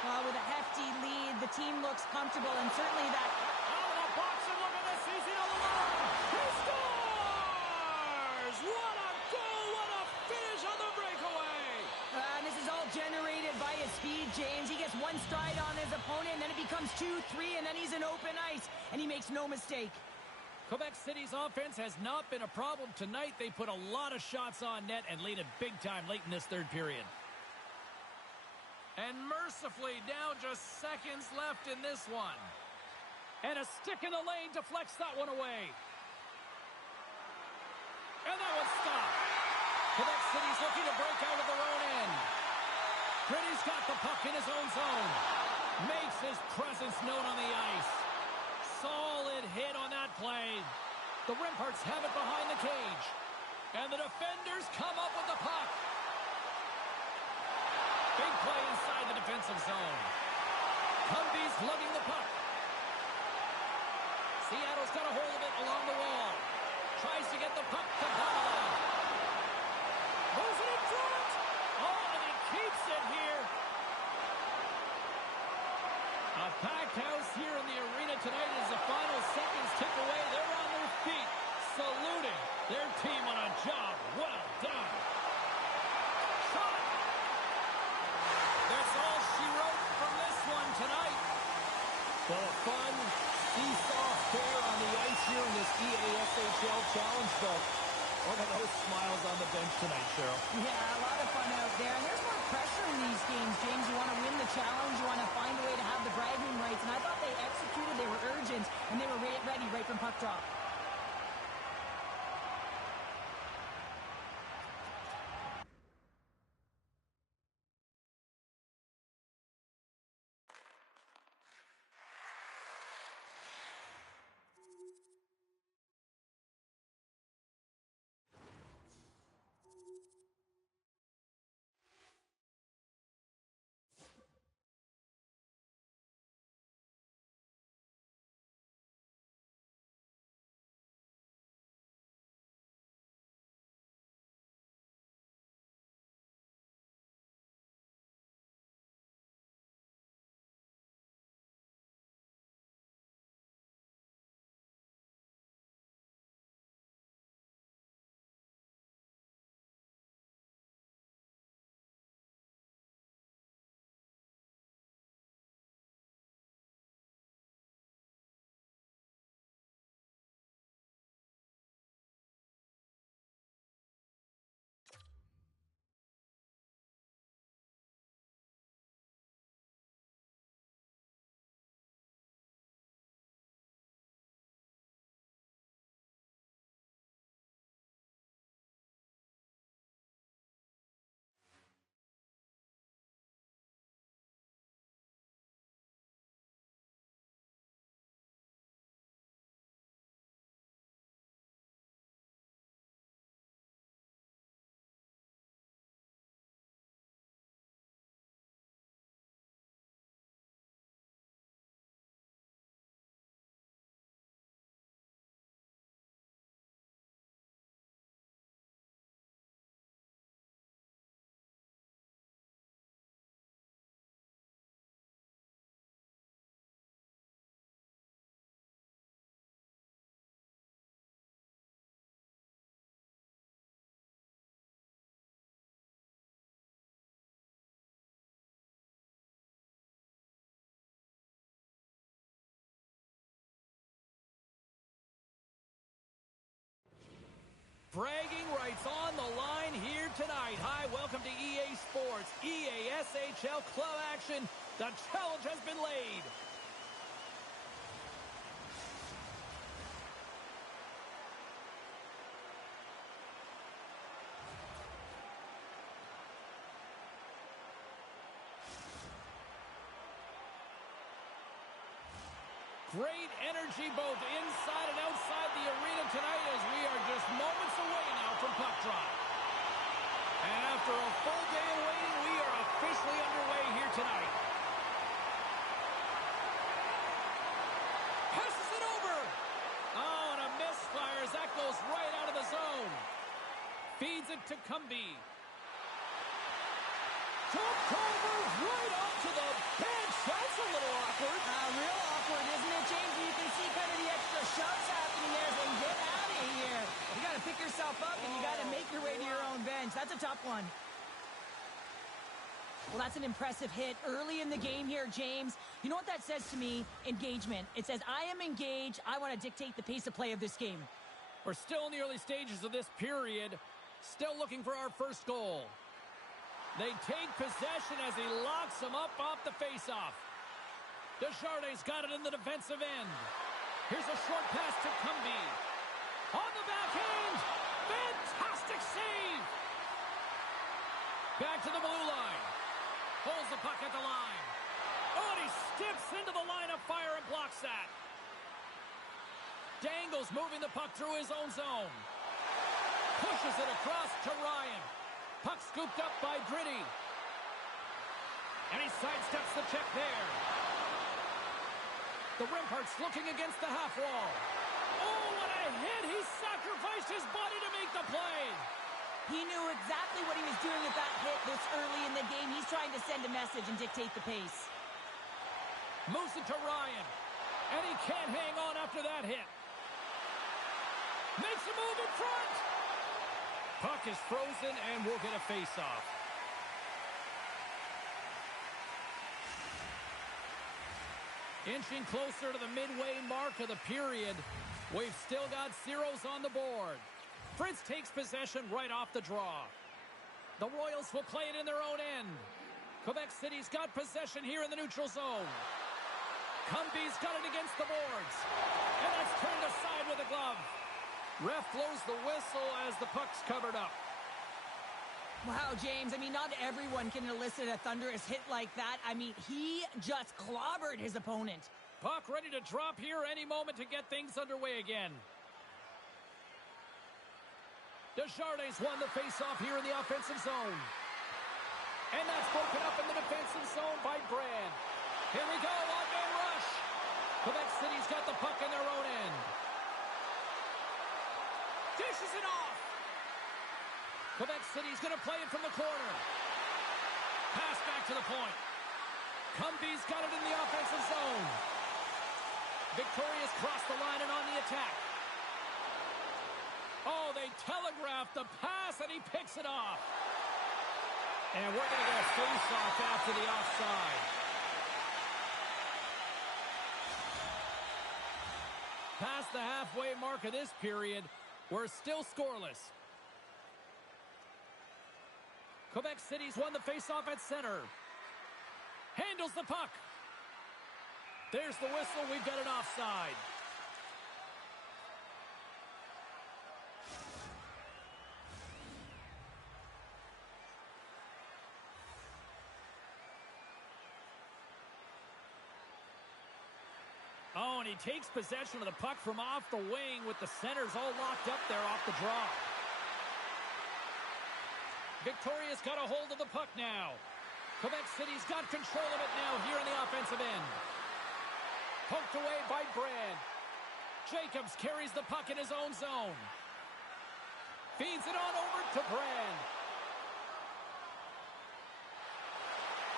Well, with a hefty lead, the team looks comfortable, and certainly that... Out of the box, and look at this. He's in on the line. He scores! What a goal! What a finish on the breakaway! This is all generated by his speed, James. He gets one stride on his opponent, and then it becomes 2-3, and then he's in open ice, and he makes no mistake. Quebec City's offense has not been a problem tonight. They put a lot of shots on net and lead it big time late in this third period. And mercifully, down just seconds left in this one. And a stick in the lane deflects that one away. And that one's stopped. Quebec City's looking to break out of their own end. Gritty's got the puck in his own zone. Makes his presence known on the ice. Solid hit on that play. The remparts have it behind the cage. And the defenders come up with the puck. Big play inside the defensive zone. Cumby's lugging the puck. Seattle's got a hold of it along the wall. Tries to get the puck to Povalov. Moves it in front. Oh, and he keeps it here. A packed house here in the arena tonight as the final seconds tick away. They're on their feet, saluting their team on a job well done. Shot! That's all she wrote from this one tonight. Well, a fun seesaw fair on the ice here in this EASHL Challenge, but look at those smiles on the bench tonight, Cheryl. Yeah, a lot of fun out there. And there's more pressure in these games, James. You want to win the challenge. You want to find a way to have the bragging rights. And I thought they executed. They were urgent. And they drop. Bragging rights on the line here tonight. Hi, welcome to EA Sports, EA SHL club action. The challenge has been laid. Great energy both inside and outside the arena tonight as we are just moments away now from puck drop. And after a full day of waiting, we are officially underway here tonight. Passes it over. Oh, and a misfire as that goes right out of the zone. Feeds it to Cumby. Jumped over right onto the bench. That's a little awkward. Real awkward, isn't it, James? You can see kind of the extra shots happening there saying, get out of here. You got to pick yourself up and you got to make your way to your own bench. That's a tough one. Well, that's an impressive hit early in the game here, James. You know what that says to me? Engagement. It says, I am engaged. I want to dictate the pace of play of this game. We're still in the early stages of this period. Still looking for our first goal. They take possession as he locks him up off the faceoff. Desjardins got it in the defensive end. Here's a short pass to Cumby. On the backhand. Fantastic save. Back to the blue line. Holds the puck at the line. Oh, and he steps into the line of fire and blocks that. Dangles moving the puck through his own zone. Pushes it across to Ryan. Puck scooped up by Gritty. And he sidesteps the check there. The remparts looking against the half wall. Oh, what a hit! He sacrificed his body to make the play. He knew exactly what he was doing with that hit this early in the game. He's trying to send a message and dictate the pace. Moves it to Ryan. And he can't hang on after that hit. Makes a move in front. Puck is frozen and we'll get a face-off. Inching closer to the midway mark of the period. We've still got zeros on the board. Fritz takes possession right off the draw. The Royals will play it in their own end. Quebec City's got possession here in the neutral zone. Cumby's got it against the boards. And that's turned aside with a glove. Ref blows the whistle as the puck's covered up. Wow, James, I mean, not everyone can elicit a thunderous hit like that. I mean, he just clobbered his opponent. Puck ready to drop here any moment to get things underway again. Desjardins won the faceoff here in the offensive zone. And that's broken up in the defensive zone by Brand. Here we go, one-man rush. Quebec City's got the puck in their own end. Dishes it off. Quebec City's going to play it from the corner. Pass back to the point. Cumby's got it in the offensive zone. Victoria's crossed the line and on the attack. Oh, they telegraphed the pass, and he picks it off. And we're going to get a face-off after the offside. Past the halfway mark of this period, we're still scoreless. Quebec City's won the face-off at center. Handles the puck. There's the whistle. We've got an offside. Oh, and he takes possession of the puck from off the wing with the centers all locked up there off the draw. Victoria's got a hold of the puck now. Quebec City's got control of it now here in the offensive end. Poked away by Brand. Jacobs carries the puck in his own zone. Feeds it on over to Brand.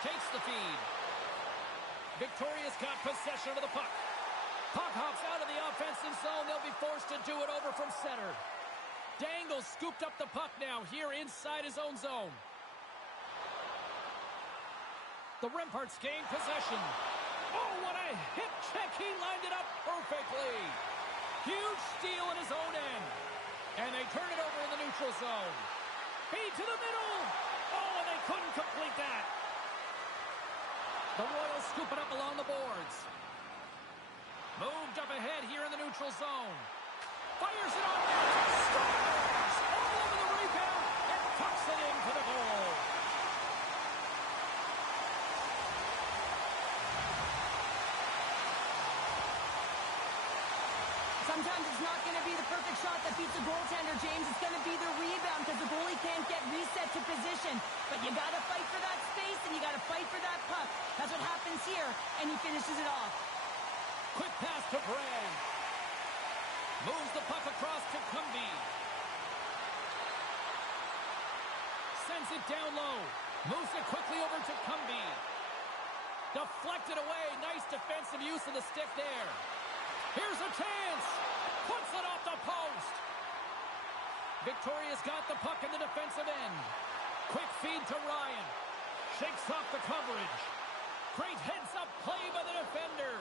Takes the feed. Victoria's got possession of the puck. Puck hops out of the offensive zone. They'll be forced to do it over from center. Dangle scooped up the puck now here inside his own zone. The remparts gain possession. Oh, what a hip check. He lined it up perfectly. Huge steal in his own end. And they turn it over in the neutral zone. Feed to the middle. Oh, and they couldn't complete that. The Royals scoop it up along the boards. Moved up ahead here in the neutral zone. Fires it on net. Scores! All over the rebound and tucks it into the goal. Sometimes it's not going to be the perfect shot that beats a goaltender, James. It's going to be the rebound because the goalie can't get reset to position. But you got to fight for that space and you got to fight for that puck. That's what happens here, and he finishes it off. Quick pass to Brand. Moves the puck across to Cumby. Sends it down low. Moves it quickly over to Cumby. Deflected away. Nice defensive use of the stick there. Here's a chance. Puts it off the post. Victoria's got the puck in the defensive end. Quick feed to Ryan. Shakes off the coverage. Great heads-up play by the defender.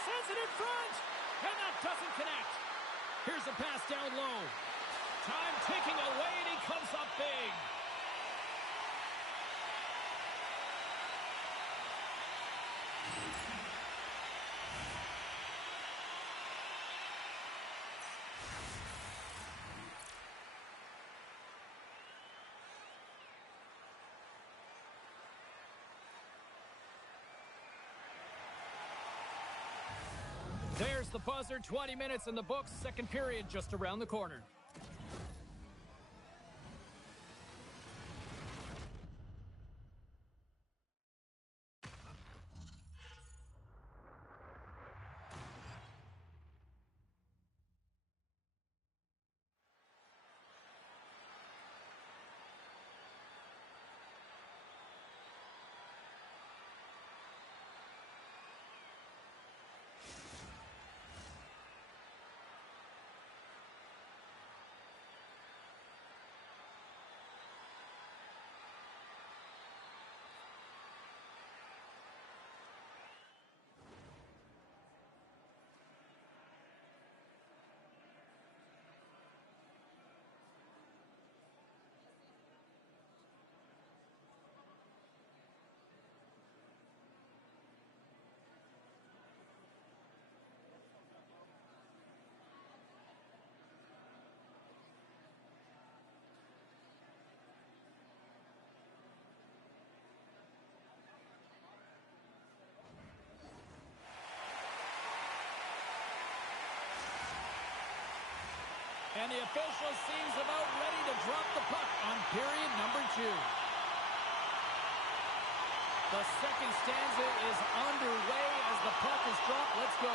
Sends it in front. And that doesn't connect. Here's a pass down low. Time ticking away, and he comes up big. There's the buzzer. 20 minutes in the books. Second period just around the corner. And the official seems about ready to drop the puck on period number 2. The second stanza is underway as the puck is dropped. Let's go.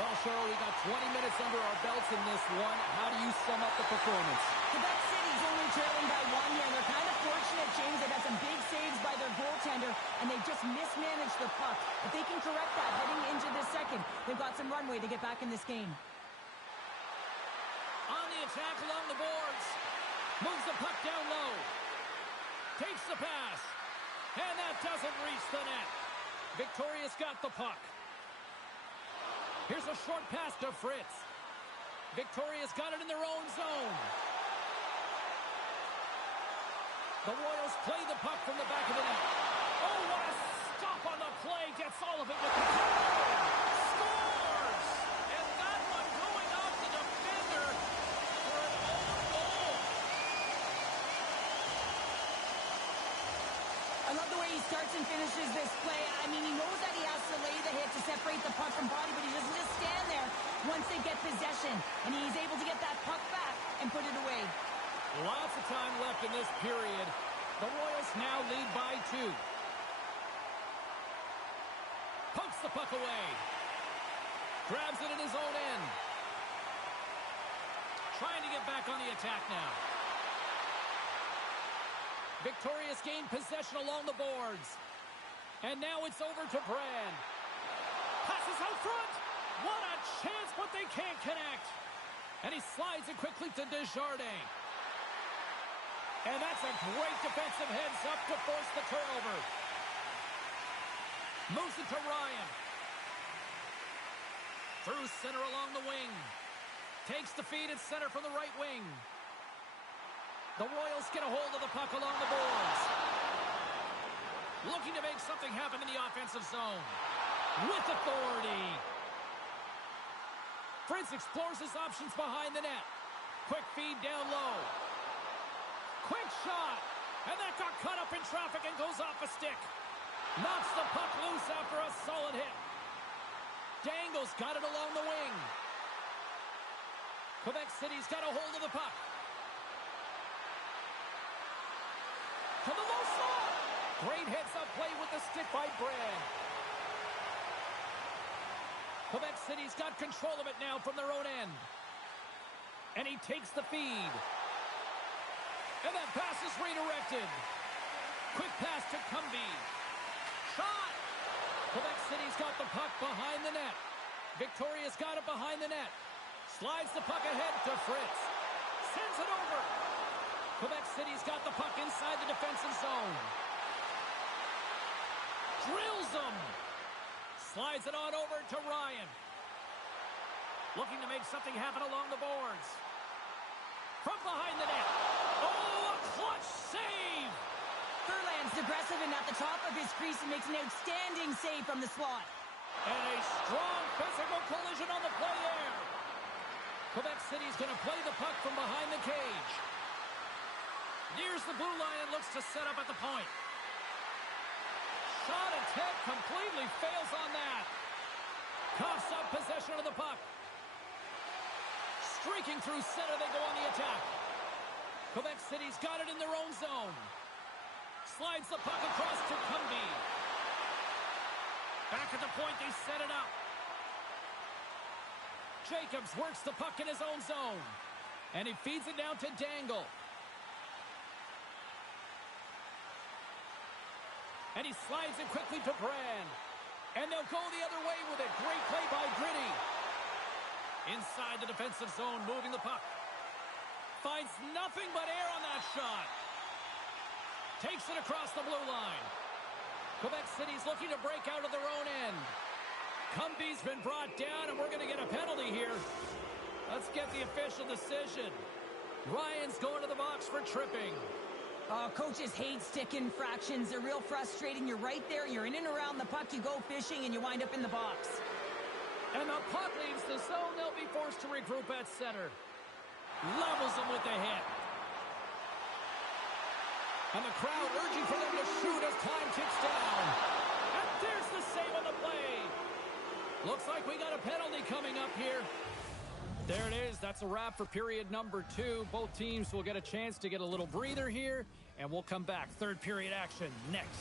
Well, Cheryl, we got 20 minutes under our belts in this one. How do you sum up the performance? Quebec City's only trailing by 1 here. They're kind of fortunate, James. They've had some big saves by their goaltender, and they've just mismanaged the puck. If they can correct that heading into this second, they've got some runway to get back in this game. On the attack along the boards. Moves the puck down low. Takes the pass. And that doesn't reach the net. Victoria's got the puck. Here's a short pass to Fritz. Victoria's got it in their own zone. The Royals play the puck from the back of the net. Oh, what a stop on the play. Gets all of it with the scores! And that one going off the defender for an own goal. I love the way he starts and finishes this play. I mean, he knows that he has to lay the hit to separate the puck from body, but he doesn't just stand there once they get possession. And he's able to get that puck back and put it away. Lots of time left in this period. The Royals now lead by 2. Pokes the puck away. Grabs it in his own end. Trying to get back on the attack now. Victoria's gained possession along the boards. And now it's over to Brand. Passes out front. What a chance, but they can't connect. And he slides it quickly to Desjardins. And that's a great defensive heads-up to force the turnover. Moves it to Ryan. Through center along the wing. Takes the feed at center from the right wing. The Royals get a hold of the puck along the boards. Looking to make something happen in the offensive zone. With authority. Fritz explores his options behind the net. Quick feed down low. Quick shot. And that got cut up in traffic and goes off a stick. Knocks the puck loose after a solid hit. Dangle's got it along the wing. Quebec City's got a hold of the puck. To the low slot. Great heads-up play with the stick by Brand. Quebec City's got control of it now from their own end. And he takes the feed. And that pass is redirected. Quick pass to Cumby. Shot! Quebec City's got the puck behind the net. Victoria's got it behind the net. Slides the puck ahead to Fritz. Sends it over. Quebec City's got the puck inside the defensive zone. Drills them. Slides it on over to Ryan. Looking to make something happen along the boards. From behind the net. Oh, a clutch save! Furlan's aggressive and at the top of his crease and makes an outstanding save from the slot. And a strong physical collision on the play there. Quebec City's going to play the puck from behind the cage. Nears the blue line and looks to set up at the point. Shot attempt completely fails on that. Coughs up possession of the puck. Streaking through center, they go on the attack. Quebec City's got it in their own zone. Slides the puck across to Cumby. Back at the point, they set it up. Jacobs works the puck in his own zone. And he feeds it down to Dangle. And he slides it quickly to Brand. And they'll go the other way with it. Great play by Gritty. Inside the defensive zone, moving the puck. Finds nothing but air on that shot. Takes it across the blue line. Quebec City's looking to break out of their own end. Cumby's been brought down, and we're going to get a penalty here. Let's get the official decision. Ryan's going to the box for tripping. Coaches hate stick infractions. They're real frustrating. You're right there. You're in and around the puck. You go fishing, and you wind up in the box. And the puck leaves the zone. They'll be forced to regroup at center. Levels them with the hit. And the crowd urging for them to shoot as time ticks down. And there's the save on the play. Looks like we got a penalty coming up here. There it is. That's a wrap for period number 2. Both teams will get a chance to get a little breather here, and we'll come back. Third period action next.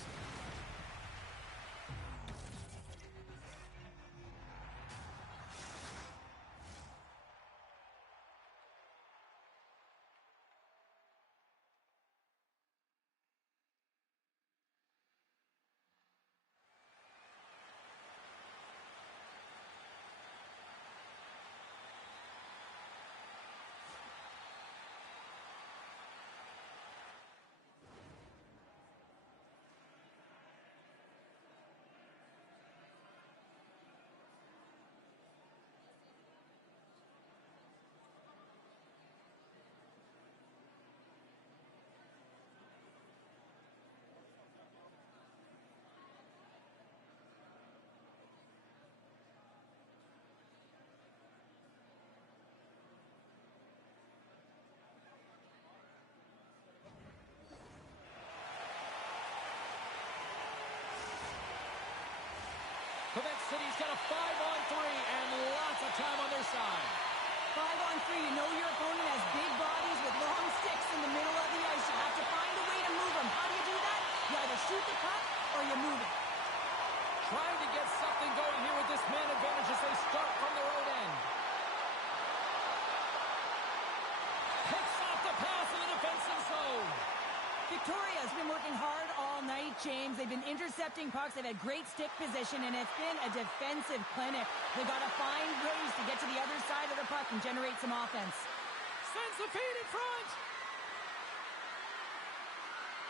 Quebec City's got a 5-on-3 and lots of time on their side. 5-on-3, you know your opponent has big bodies with long sticks in the middle of the ice. You have to find a way to move them. How do you do that? You either shoot the puck or you move it. Trying to get something going here with this man advantage as they start from their own end. Picks off the pass in the defensive zone. Victoria's been working hard all night, James. They've been intercepting pucks. They've had great stick position, and it's been a defensive clinic. They've got to find ways to get to the other side of the puck and generate some offense. Sends the feed in front.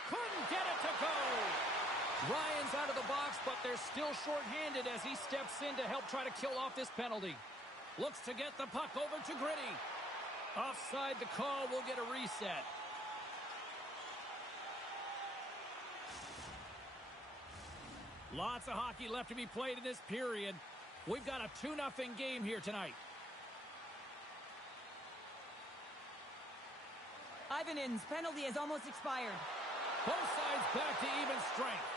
Couldn't get it to go. Ryan's out of the box, but they're still shorthanded as he steps in to help try to kill off this penalty. Looks to get the puck over to Gritty. Offside the call, will get a reset. Lots of hockey left to be played in this period. We've got a 2-0 game here tonight. Ivanen's penalty has almost expired. Both sides back to even strength.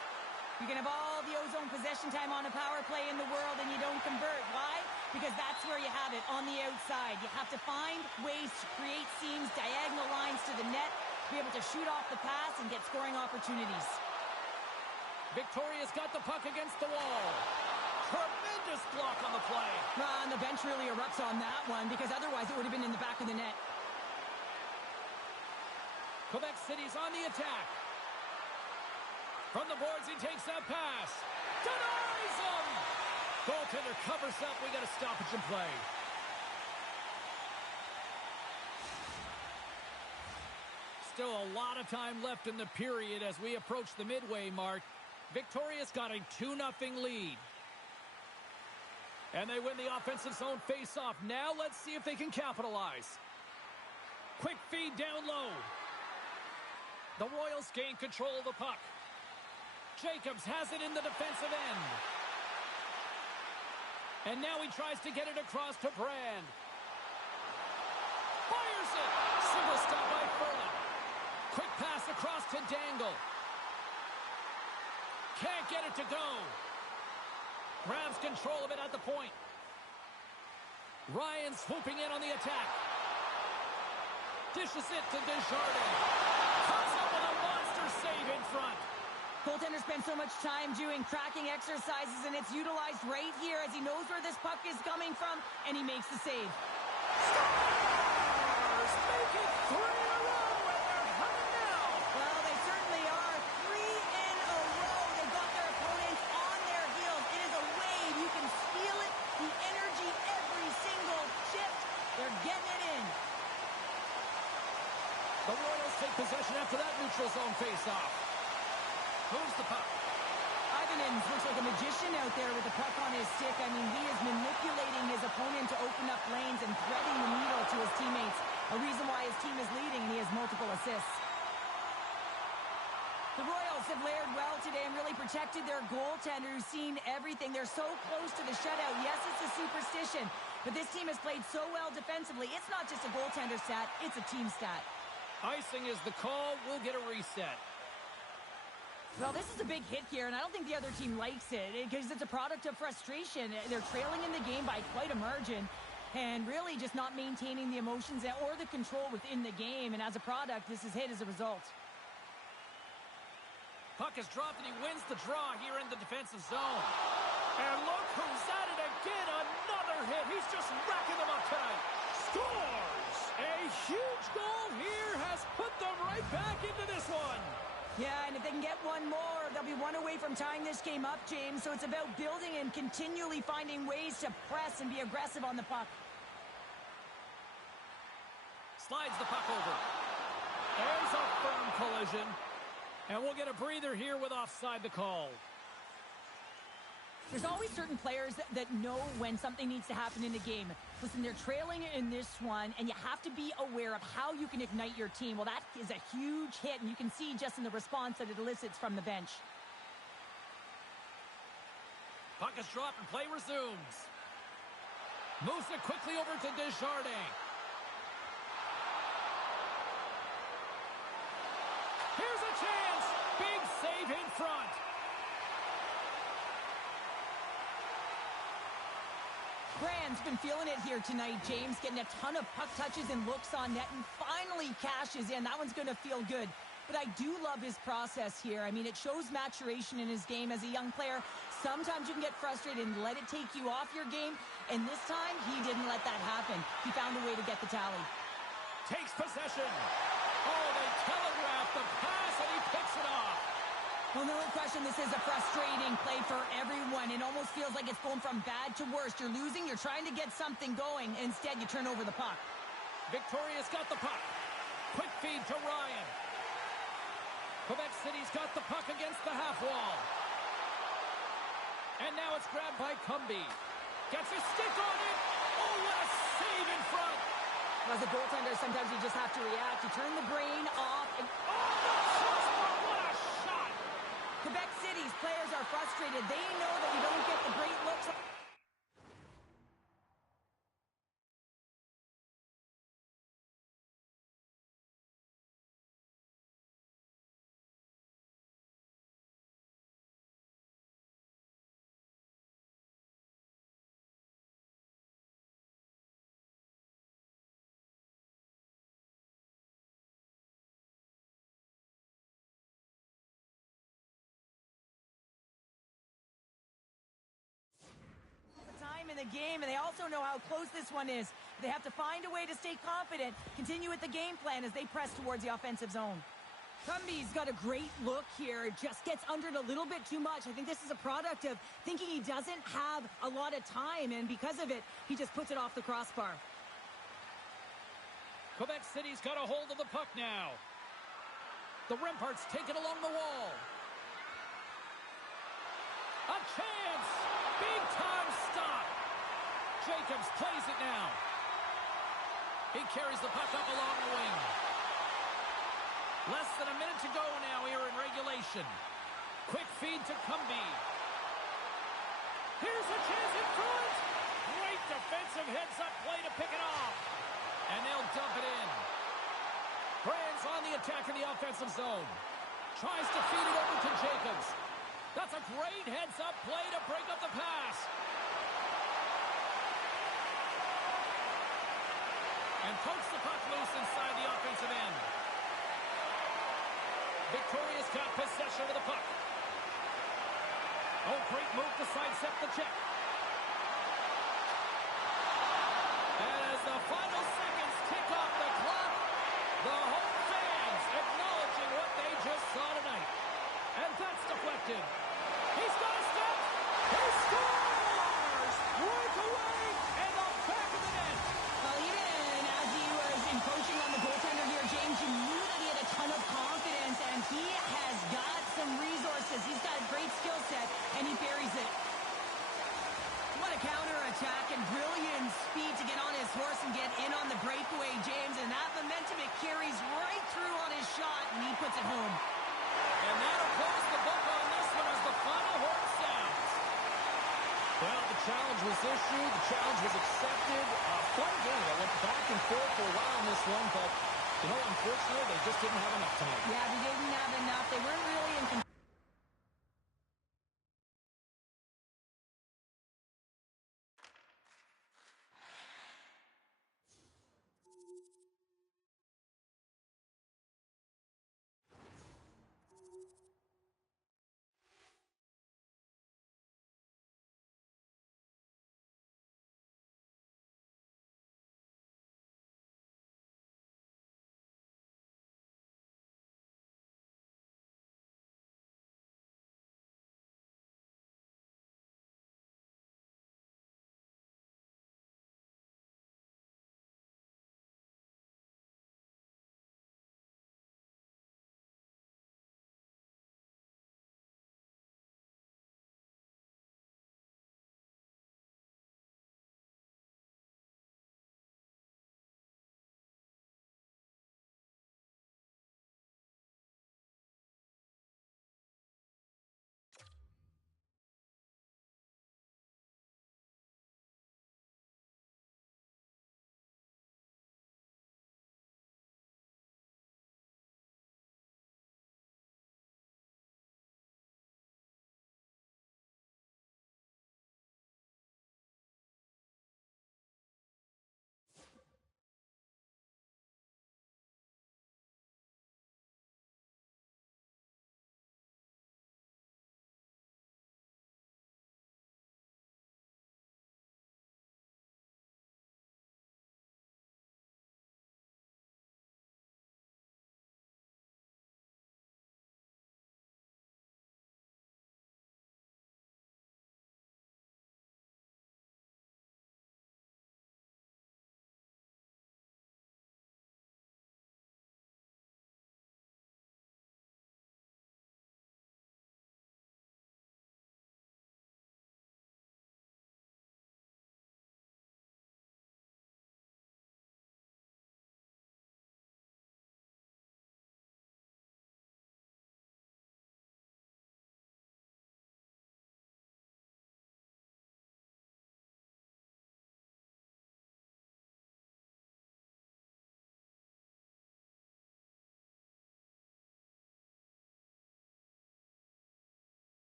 You can have all the ozone possession time on a power play in the world and you don't convert. Why? Because that's where you have it, on the outside. You have to find ways to create seams, diagonal lines to the net, be able to shoot off the pass and get scoring opportunities. Victoria's got the puck against the wall. Tremendous block on the play. And the bench really erupts on that one because otherwise it would have been in the back of the net. Quebec City's on the attack. From the boards, he takes that pass. Denies him! Goaltender covers up. We got a stoppage in play. Still a lot of time left in the period as we approach the midway mark. Victoria's got a 2-0 lead. And they win the offensive zone face-off. Now let's see if they can capitalize. Quick feed down low. The Royals gain control of the puck. Jacobs has it in the defensive end. And now he tries to get it across to Brand. Fires it! Single stop by Furlan. Quick pass across to Dangle. Can't get it to go. Grabs control of it at the point. Ryan swooping in on the attack. Dishes it to Desjardins. Comes up with a monster save in front. Goaltender spends so much time doing tracking exercises, and it's utilized right here as he knows where this puck is coming from, and he makes the save. Stars make it 3 in a row, and they're humming now. Well, they certainly are. 3 in a row. They've got their opponents on their heels. It is a wave. You can feel it. The energy, every single shift. They're getting it in. The Royals take possession after that neutral zone face-off. Moves the puck. Ivanen's looks like a magician out there with the puck on his stick. I mean, he is manipulating his opponent to open up lanes and threading the needle to his teammates. A reason why his team is leading, and he has multiple assists. The Royals have layered well today and really protected their goaltender who's seen everything. They're so close to the shutout. Yes, it's a superstition, but this team has played so well defensively. It's not just a goaltender stat, it's a team stat. Icing is the call. We'll get a reset. Well, this is a big hit here, and I don't think the other team likes it because it's a product of frustration. They're trailing in the game by quite a margin. and really just not maintaining the emotions or the control within the game. And as a product, this is hit as a result. Puck is dropped, and he wins the draw here in the defensive zone. And look who's at it again. Another hit. He's just racking them up tonight. Scores! A huge goal here has put them right back into this one. Yeah, and if they can get one more, they'll be one away from tying this game up, James. So it's about building and continually finding ways to press and be aggressive on the puck. Slides the puck over. There's a firm collision. And we'll get a breather here with offside the call. There's always certain players that know when something needs to happen in the game. Listen, they're trailing in this one, and you have to be aware of how you can ignite your team. Well, that is a huge hit, and you can see just in the response that it elicits from the bench. Puck is dropped and play resumes. Moves it quickly over to Desjardins. Here's a chance. Big save in front. Brand's been feeling it here tonight, James, getting a ton of puck touches and looks on net, and finally cashes in. That one's going to feel good. But I do love his process here. I mean, it shows maturation in his game as a young player. Sometimes you can get frustrated and let it take you off your game, and this time he didn't let that happen. He found a way to get the tally. Takes possession. Oh, they telegraph the pass, and he picks it off. Well, no question, this is a frustrating play for everyone. It almost feels like it's going from bad to worse. You're losing, you're trying to get something going. Instead, you turn over the puck. Victoria's got the puck. Quick feed to Ryan. Quebec City's got the puck against the half wall. And now it's grabbed by Cumby. Gets a stick on it. Oh, what a save in front. As a goaltender, sometimes you just have to react. You turn the brain off. And oh, the crossbar. What a shot. Quebec City's players are frustrated. They know that you don't get the great looks. In the game, and they also know how close this one is. They have to find a way to stay confident, continue with the game plan as they press towards the offensive zone. Cumby's got a great look here. It just gets under it a little bit too much. I think this is a product of thinking he doesn't have a lot of time, and because of it, he just puts it off the crossbar. Quebec City's got a hold of the puck now. The remparts take it along the wall. A chance! Big time stop! Jacobs plays it now. He carries the puck up along the wing. Less than a minute to go now here in regulation. Quick feed to Cumby. Here's a chance in front. Great defensive heads-up play to pick it off. And they'll dump it in. Brand's on the attack in the offensive zone. Tries to feed it over to Jacobs. That's a great heads-up play to break up the pass. And pokes the puck loose inside the offensive end. Victoria's got possession of the puck. Oh, great move to sidestep the check. And as the final seconds tick off the clock, the home fans acknowledging what they just saw tonight. And that's deflected. He's got a step. He scores! Breakaway and the back of the net. Well, even as he was encroaching on the goaltender here, James, you knew that he had a ton of confidence, and he has got some resources. He's got a great skill set, and he buries it. What a counter-attack and brilliant speed to get on his horse and get in on the breakaway, James, and that momentum, it carries right through on his shot, and he puts it home. And that'll close the book on this one as the final horn sounds. Well, the challenge was issued. The challenge was accepted. Fun game. They went back and forth for a while in this one, but, you know, unfortunately, they just didn't have enough tonight. Yeah, they didn't have enough. They weren't really in control.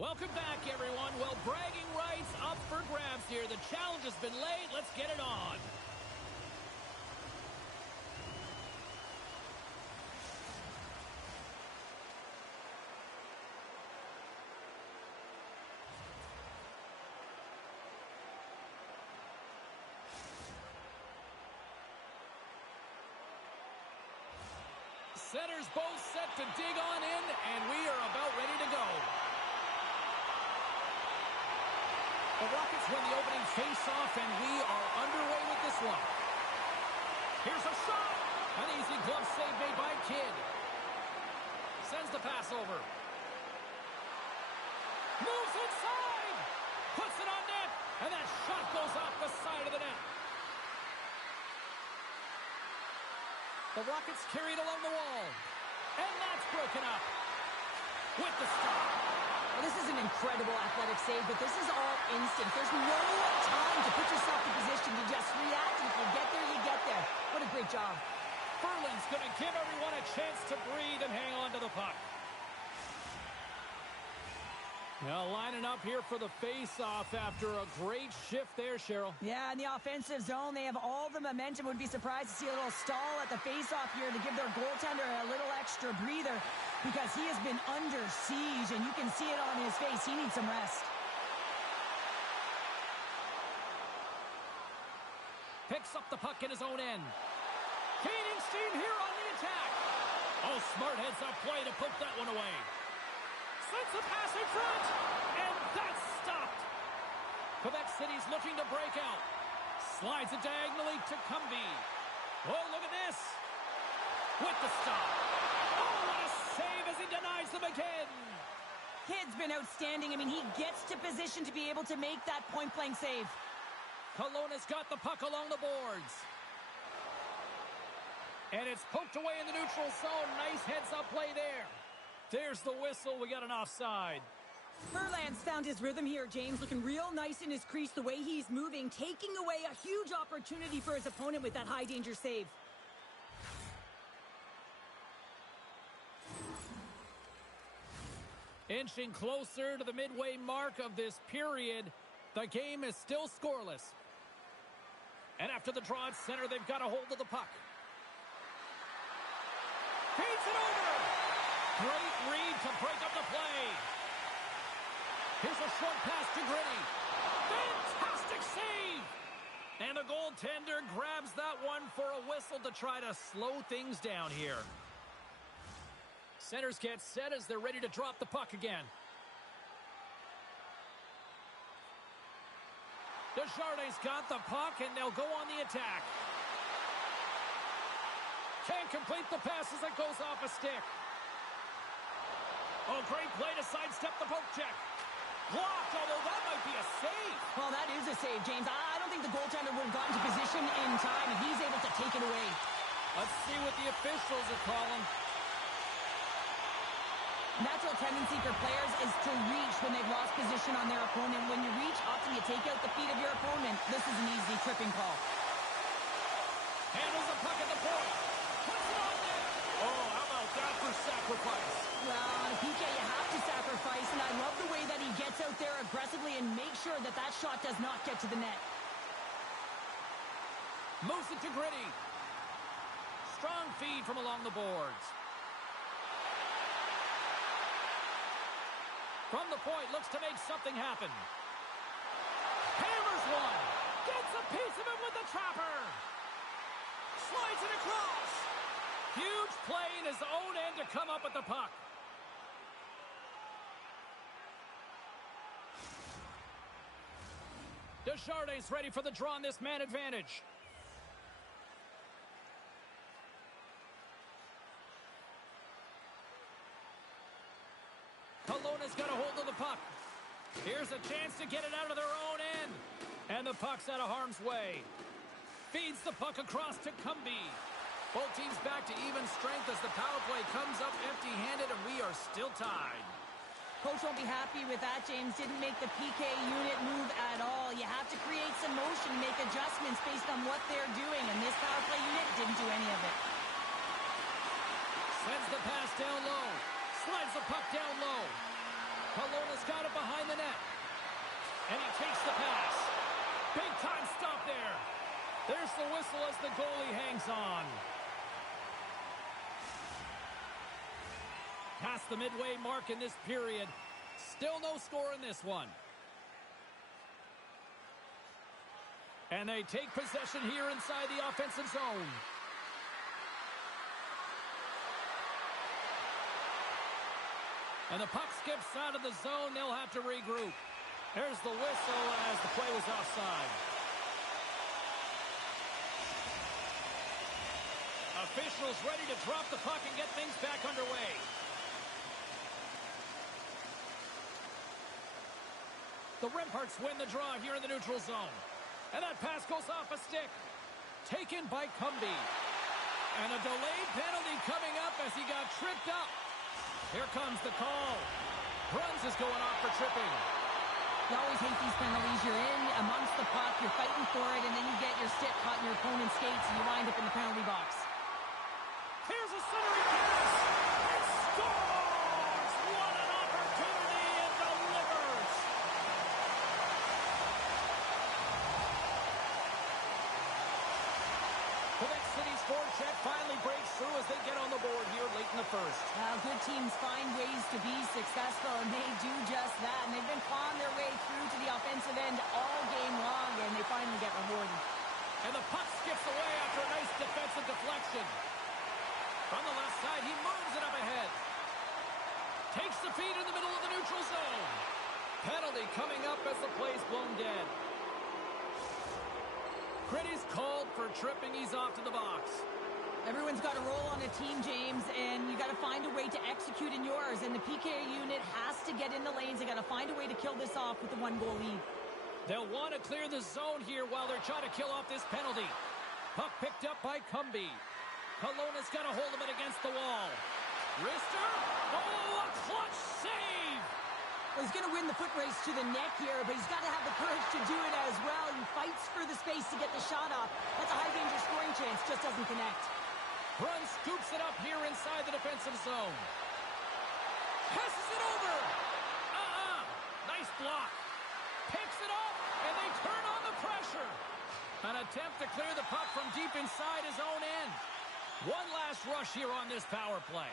Welcome back, everyone. Well, bragging rights up for grabs here. The challenge has been laid. Let's get it on. Centers both set to dig on in, and we are about ready to go. The Rockets win the opening face-off, and we are underway with this one. Here's a shot. An easy glove save made by Kidd. Sends the pass over. Moves inside. Puts it on net, and that shot goes off the side of the net. The Rockets carried along the wall. And that's broken up. With the stop. Well, this is an incredible athletic save, but this is all instant. There's no time to put yourself in position to just react. And if you get there, you get there. What a great job. Furlan's going to give everyone a chance to breathe and hang on to the puck. Now lining up here for the face-off after a great shift there, Cheryl. Yeah, in the offensive zone, they have all the momentum. Would be surprised to see a little stall at the face-off here to give their goaltender a little extra breather because he has been under siege, and you can see it on his face. He needs some rest. Picks up the puck in his own end. Gaining steam here on the attack. Oh, smart heads-up play to poke that one away. Sends the pass in front, and that's stopped. Quebec City's looking to break out. Slides it diagonally to Cumby. Oh, look at this. With the stop. Oh, what a save as he denies them again. Kidd's been outstanding. I mean, he gets to position to be able to make that point-blank save. Kelowna's got the puck along the boards. And it's poked away in the neutral zone. Nice heads-up play there. There's the whistle. We got an offside. Furlan's found his rhythm here, James. Looking real nice in his crease, the way he's moving, taking away a huge opportunity for his opponent with that high-danger save. Inching closer to the midway mark of this period, the game is still scoreless. And after the draw at center, they've got a hold of the puck. Feeds it over. Great read to break up the play. Here's a short pass to Gritty. Fantastic save! And the goaltender grabs that one for a whistle to try to slow things down here. Centers get set as they're ready to drop the puck again. Desjardins got the puck, and they'll go on the attack. Can't complete the pass as it goes off a stick. Oh, great play to sidestep the poke check. Blocked, although that might be a save. Well, that is a save, James. I don't think the goaltender would have gotten to position in time, and he's able to take it away. Let's see what the officials are calling. Natural tendency for players is to reach when they've lost position on their opponent. When you reach, often you take out the feet of your opponent. This is an easy tripping call. Handles the puck at the point. Puts it on net. Oh, how about that for sacrifice? Well, on a PK, you have to sacrifice, and I love the way that he gets out there aggressively and makes sure that that shot does not get to the net. Moves it to Gritty. Strong feed from along the boards. From the point, looks to make something happen. Hammers one. Gets a piece of it with the trapper. Slides it across. Huge play in his own end to come up with the puck. Desjardins ready for the draw on this man advantage. Kelowna's got a hold of the puck. Here's a chance to get it out of their own end. And the puck's out of harm's way. Feeds the puck across to Cumby. Both teams back to even strength as the power play comes up empty-handed, and we are still tied. Coach won't be happy with that, James. Didn't make the PK unit move at all. You have to create some motion, make adjustments based on what they're doing, and this power play unit didn't do any of it. Sends the pass down low. Slides the puck down low. Kelowna's got it behind the net. And he takes the pass. Big time stop there. There's the whistle as the goalie hangs on. Past the midway mark in this period. Still no score in this one. And they take possession here inside the offensive zone. And the puck skips out of the zone. They'll have to regroup. There's the whistle as the play was offside. Officials ready to drop the puck and get things back underway. The remparts win the draw here in the neutral zone. And that pass goes off a stick. Taken by Cumby. And a delayed penalty coming up as he got tripped up. Here comes the call. Bruns is going off for tripping. You always hate these penalties. You're in amongst the puck, you're fighting for it, and then you get your stick caught in your opponent's skates, and you wind up in the penalty box. Here's a centering pass. And scores! What an opportunity and delivers! Quebec City's forecheck finally breaks through as they get on the board here late in the first. Good teams find ways to be successful, and they do just that. And they've been clawing their way through to the offensive end all game long, and they finally get rewarded. And the puck skips away after a nice defensive deflection. From the left side, he moves it up ahead. Takes the feed in the middle of the neutral zone. Penalty coming up as the play's blown dead. Critty's called for tripping. He's off to the box. Everyone's got a role on a team, James, and you got to find a way to execute in yours. And the PK unit has to get in the lanes. They got to find a way to kill this off with the one-goal lead. They'll want to clear the zone here while they're trying to kill off this penalty. Puck picked up by Cumby. Kelowna's got a hold of it against the wall. Rister. Oh, a clutch save! Well, he's going to win the foot race to the net here, but he's got to have the courage to do it as well. He fights for the space to get the shot off. That's a high-danger scoring chance. Just doesn't connect. Brun scoops it up here inside the defensive zone. Passes it over. Nice block. Picks it up, and they turn on the pressure. An attempt to clear the puck from deep inside his own end. One last rush here on this power play.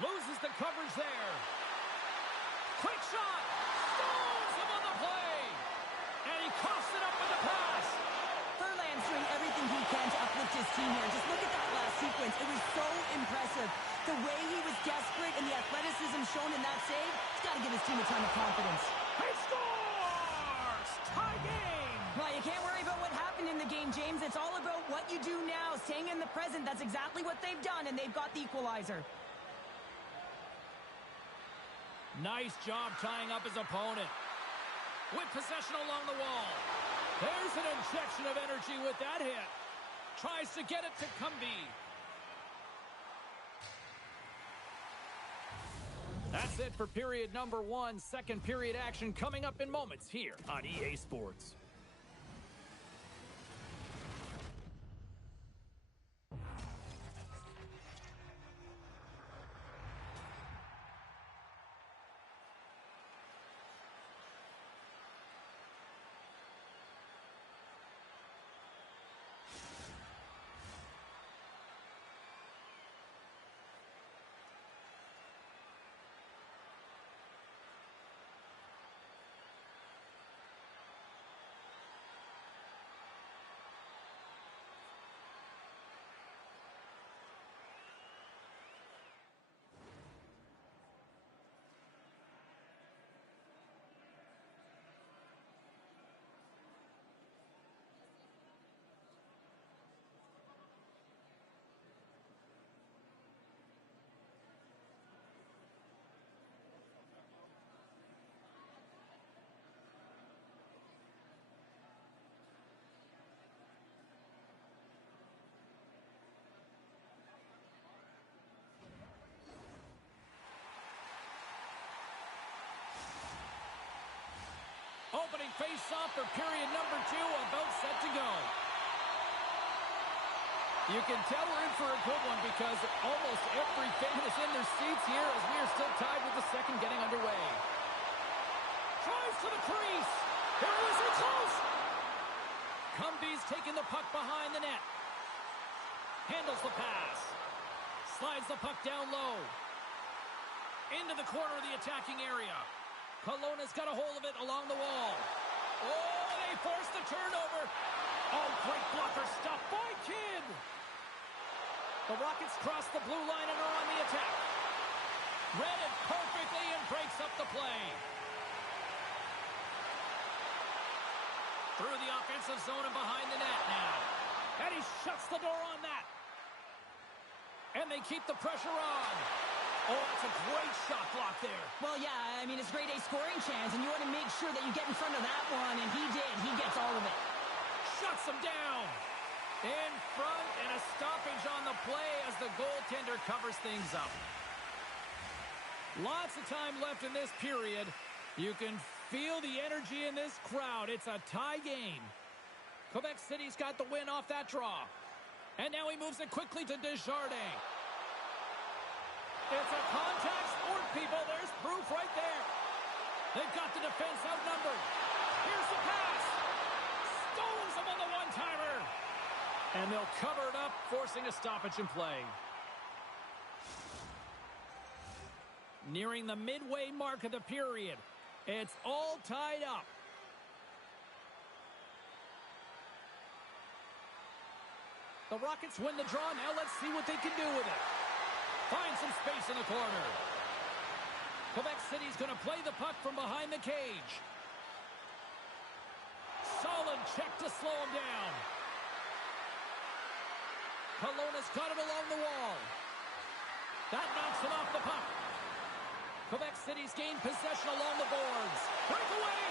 Loses the coverage there. Quick shot. Stones him on the play. And he coughs it up with the pass. Furlan's doing everything he can to uplift his team here. Just look at that last sequence. It was so impressive. The way he was desperate and the athleticism shown in that save, he's got to give his team a ton of confidence. He scores! Tie game! Well, you can't worry about what happened in the game, James. It's all about what you do now, staying in the present. That's exactly what they've done, and they've got the equalizer. Nice job tying up his opponent. With possession along the wall. There's an injection of energy with that hit. Tries to get it to Cumby. That's it for period number 1. Second period action coming up in moments here on EA Sports. Opening face-off for period number 2, about set to go. You can tell we're in for a good one because almost every fan is in their seats here as we are still tied with the second getting underway. to the crease. Here it is, it's close. Cumby's taking the puck behind the net. Handles the pass. Slides the puck down low. Into the corner of the attacking area. Kelowna's got a hold of it along the wall. Oh, they forced the turnover. Oh, great blocker stop by Kidd. The Rockets cross the blue line and are on the attack. Read it perfectly and breaks up the play. Through the offensive zone and behind the net now. And he shuts the door on that. And they keep the pressure on. Oh, that's a great shot block there. Well, yeah, I mean, it's grade A scoring chance, and you want to make sure that you get in front of that one, and he did. He gets all of it. Shuts him down. In front, and a stoppage on the play as the goaltender covers things up. Lots of time left in this period. You can feel the energy in this crowd. It's a tie game. Quebec City's got the win off that draw. And now he moves it quickly to Desjardins. It's a contact sport, people. There's proof right there. They've got the defense outnumbered. Here's the pass. Stones him on the one-timer. And they'll cover it up, forcing a stoppage in play. Nearing the midway mark of the period. It's all tied up. The Rockets win the draw. Now let's see what they can do with it. Find some space in the corner. Quebec City's going to play the puck from behind the cage. Solid check to slow him down. Kelowna's got it along the wall. That knocks him off the puck. Quebec City's gained possession along the boards. Breakaway.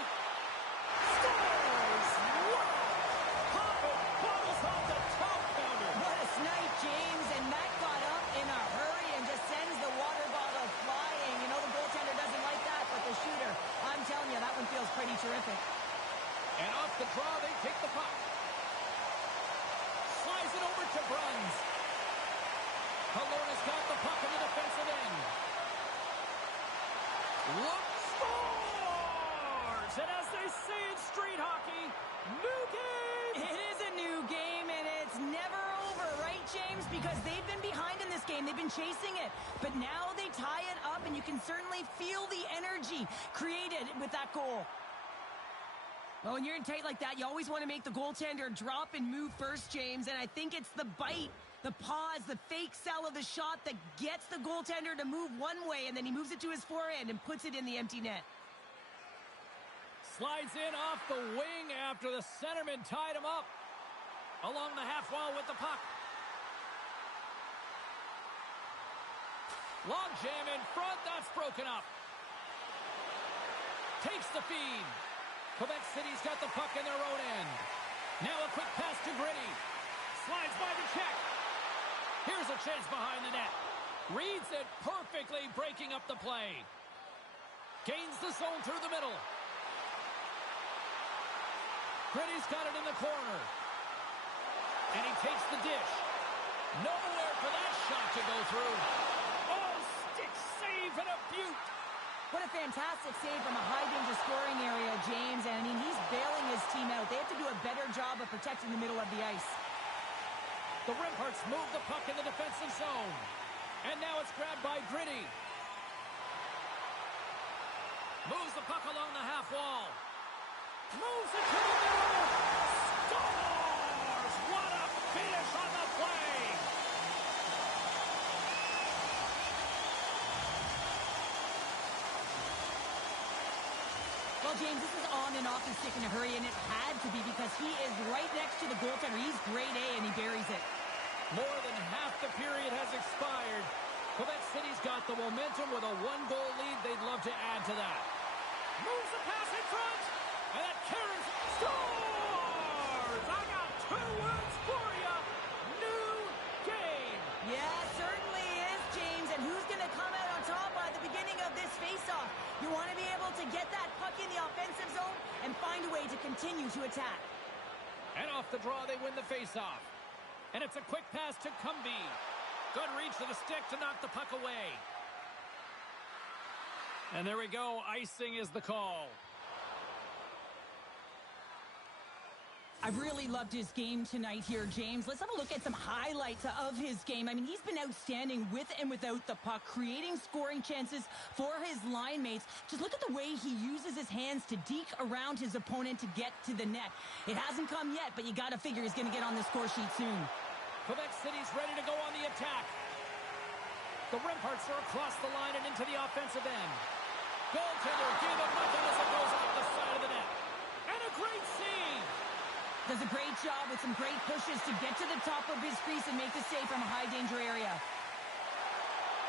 Scores! Wow! Pop it. Bottles off the top counter. What a snipe, James, and that got up in a hurry and just sends the water bottle flying. You know, the goaltender doesn't like that, but the shooter, I'm telling you, that one feels pretty terrific. And off the draw, they take the puck. Slides it over to Bruns. Kelowna's got the puck in the defensive end. Look, scores! And as they say in street hockey, new game! It is a new game, and it's never over, right, James? Because they've been behind in this game. They've been chasing it. But now they tie it up, and you can certainly feel the energy created with that goal. Well, when you're in tight like that, you always want to make the goaltender drop and move first, James. And I think it's the bite, the pause, the fake sell of the shot that gets the goaltender to move one way, and then he moves it to his forehand and puts it in the empty net. Slides in off the wing after the centerman tied him up. Along the half wall with the puck. Long jam in front, that's broken up. Takes the feed. Quebec City's got the puck in their own end. Now a quick pass to Gritty. Slides by the check. Here's a chance behind the net. Reads it perfectly, breaking up the play. Gains the zone through the middle. Gritty's got it in the corner. And he takes the dish. Nowhere for that shot to go through. Oh, stick save and a beaut. What a fantastic save from a high-danger scoring area, James. And, I mean, he's bailing his team out. They have to do a better job of protecting the middle of the ice. The remparts move the puck in the defensive zone. And now it's grabbed by Gritty. Moves the puck along the half wall. Moves it to the middle. Scores! What a finish on the play! Well, James, this is on and off the stick in a hurry, and it had to be because he is right next to the goaltender. He's grade A, and he buries it. More than half the period has expired. Quebec City's got the momentum with a one-goal lead. They'd love to add to that. Moves the pass in front, and that Cairns scores! I got two words for you. New game. Yeah, certainly is, James. And who's going to come out on top by the beginning of this face-off? You want to be able to get that puck in the offensive zone and find a way to continue to attack. And off the draw, they win the face-off. And it's a quick pass to Cumby. Good reach to the stick to knock the puck away. And there we go. Icing is the call. I've really loved his game tonight here, James. Let's have a look at some highlights of his game. I mean, he's been outstanding with and without the puck, creating scoring chances for his line mates. Just look at the way he uses his hands to deke around his opponent to get to the net. It hasn't come yet, but you got to figure he's going to get on the score sheet soon. Quebec City's ready to go on the attack. The remparts are across the line and into the offensive end. Goaltender gave him nothing as it goes off the side of the net. And a great save! Does a great job with some great pushes to get to the top of his crease and make the save from a high-danger area.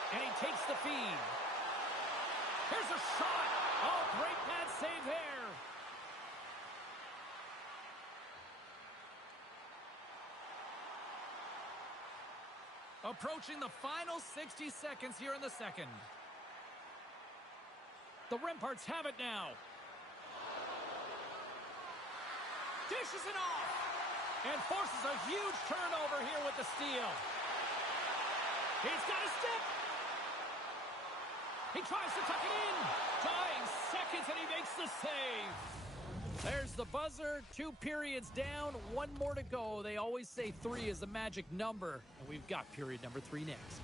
And he takes the feed. Here's a shot! Oh, great pad save there! Approaching the final 60 seconds here in the second. The remparts have it now. Dishes it off and forces a huge turnover here with the steal. He's got a stick. He tries to tuck it in. Dying seconds and he makes the save. There's the buzzer. 2 periods down. 1 more to go. They always say 3 is the magic number. And we've got period number 3 next.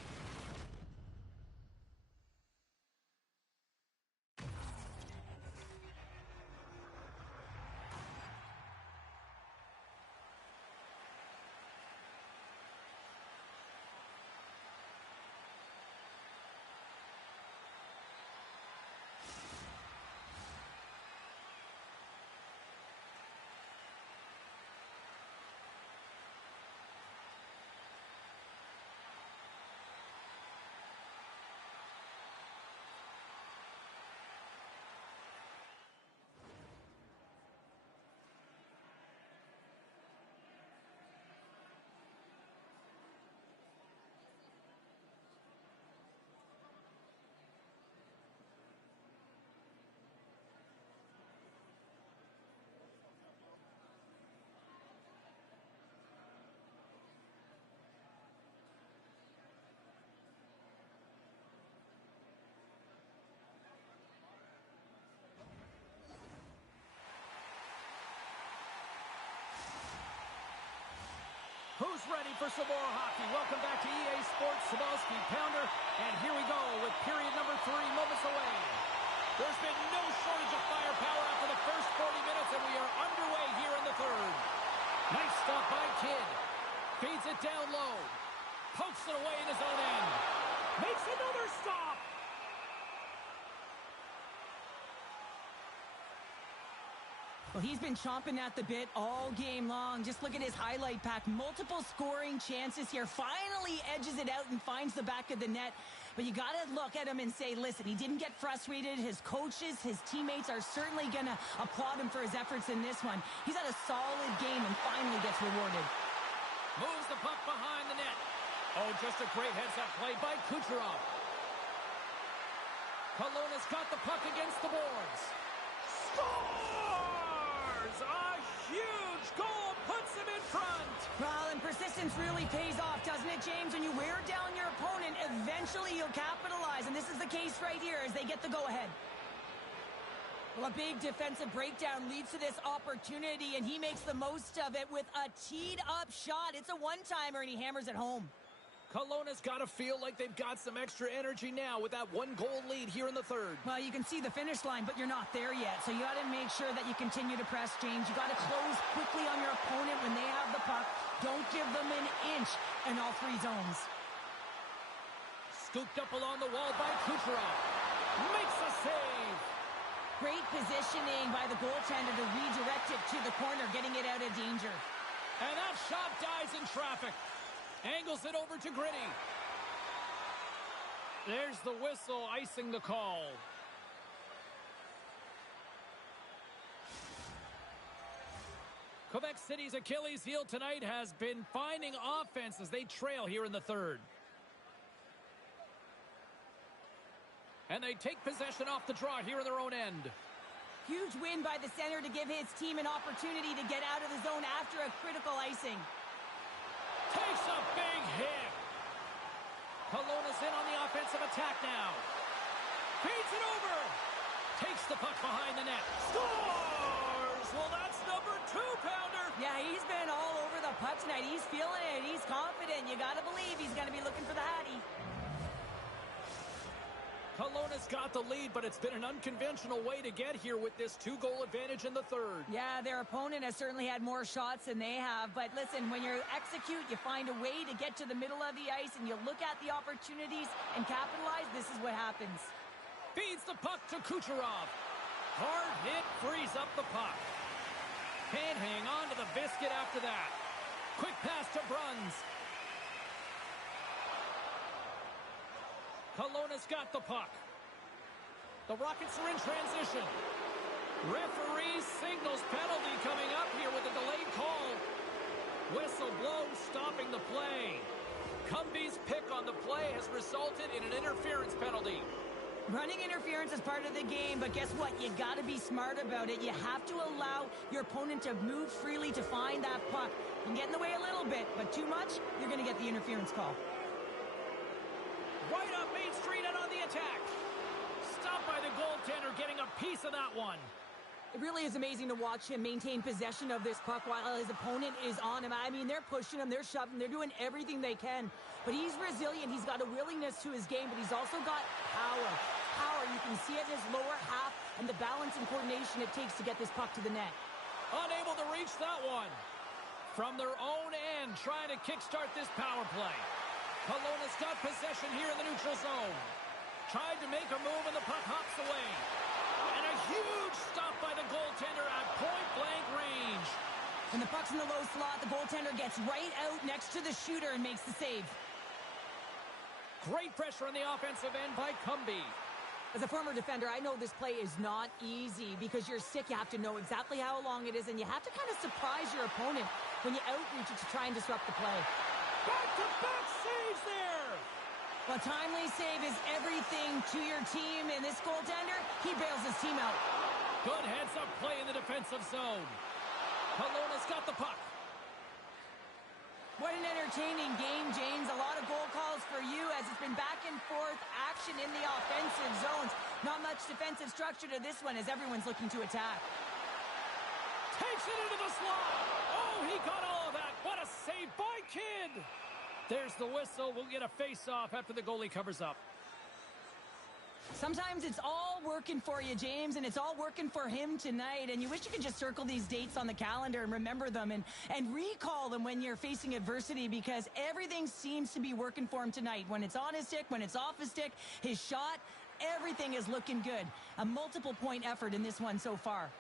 Who's ready for some more hockey? Welcome back to EA Sports Sabalski Pounder. And here we go with period number 3 moments away. There's been no shortage of firepower after the first 40 minutes, and we are underway here in the third. Nice stop by Kidd. Feeds it down low. Pokes it away in his own end. Makes another stop. Well, he's been chomping at the bit all game long. Just look at his highlight pack. Multiple scoring chances here. Finally edges it out and finds the back of the net. But you got to look at him and say, listen, he didn't get frustrated. His coaches, his teammates are certainly going to applaud him for his efforts in this one. He's had a solid game and finally gets rewarded. Moves the puck behind the net. Oh, just a great heads-up play by Kucherov. Kelowna's got the puck against the boards. Scores! A huge goal puts him in front. Well, and persistence really pays off, doesn't it, James? When you wear down your opponent, eventually you'll capitalize. And this is the case right here as they get the go-ahead. Well, a big defensive breakdown leads to this opportunity, and he makes the most of it with a teed-up shot. It's a one-timer, and he hammers it home. Kelowna's got to feel like they've got some extra energy now with that 1-goal lead here in the third. Well, you can see the finish line, but you're not there yet. So you got to make sure that you continue to press, James. You got to close quickly on your opponent when they have the puck. Don't give them an inch in all 3 zones. Scooped up along the wall by Kucherov. Makes a save. Great positioning by the goaltender to redirect it to the corner, getting it out of danger. And that shot dies in traffic. Angles it over to Gritty. There's the whistle, icing the call. Quebec City's Achilles heel tonight has been finding offense as they trail here in the third. And they take possession off the draw here in their own end. Huge win by the center to give his team an opportunity to get out of the zone after a critical icing. Takes a big hit. Kelowna's in on the offensive attack now. Feeds it over. Takes the puck behind the net. Scores! Well, that's number 2-pounder. Yeah, he's been all over the puck tonight. He's feeling it. He's confident. You got to believe he's going to be looking for the Hattie. Kelowna's got the lead, but it's been an unconventional way to get here with this 2-goal advantage in the third. Yeah, their opponent has certainly had more shots than they have. But listen, when you execute, you find a way to get to the middle of the ice, and you look at the opportunities and capitalize. This is what happens. Feeds the puck to Kucherov. Hard hit, frees up the puck. Can't hang on to the biscuit after that. Quick pass to Bruns. Kelowna's got the puck. The Rockets are in transition. Referee signals penalty coming up here with a delayed call. Whistle blown, stopping the play. Cumby's pick on the play has resulted in an interference penalty. Running interference is part of the game, but guess what? You got to be smart about it. You have to allow your opponent to move freely to find that puck. You can get in the way a little bit, but too much, you're going to get the interference call. Right up Main Street and on the attack. Stopped by the goaltender, getting a piece of that one. It really is amazing to watch him maintain possession of this puck while his opponent is on him. I mean, they're pushing him, they're shoving, they're doing everything they can. But he's resilient. He's got a willingness to his game, but he's also got power. Power, you can see it in his lower half and the balance and coordination it takes to get this puck to the net. Unable to reach that one. From their own end, trying to kickstart this power play. Kelowna's got possession here in the neutral zone. Tried to make a move and the puck hops away. And a huge stop by the goaltender at point-blank range. When the puck's in the low slot, the goaltender gets right out next to the shooter and makes the save. Great pressure on the offensive end by Cumby. As a former defender, I know this play is not easy because you're sick. You have to know exactly how long it is, and you have to kind of surprise your opponent when you outreach it to try and disrupt the play. Back-to-back saves there! A timely save is everything to your team, and this goaltender, he bails his team out. Good heads-up play in the defensive zone. Kelowna's got the puck. What an entertaining game, James. A lot of goal calls for you as it's been back and forth action in the offensive zones. Not much defensive structure to this one as everyone's looking to attack. Takes it into the slot. Oh, he got all of that. What a save by Kidd. There's the whistle. We'll get a face-off after the goalie covers up. Sometimes it's all working for you, James, and it's all working for him tonight. And you wish you could just circle these dates on the calendar and remember them and recall them when you're facing adversity because everything seems to be working for him tonight. When it's on his stick, when it's off his stick, his shot, everything is looking good. A multiple-point effort in this one so far.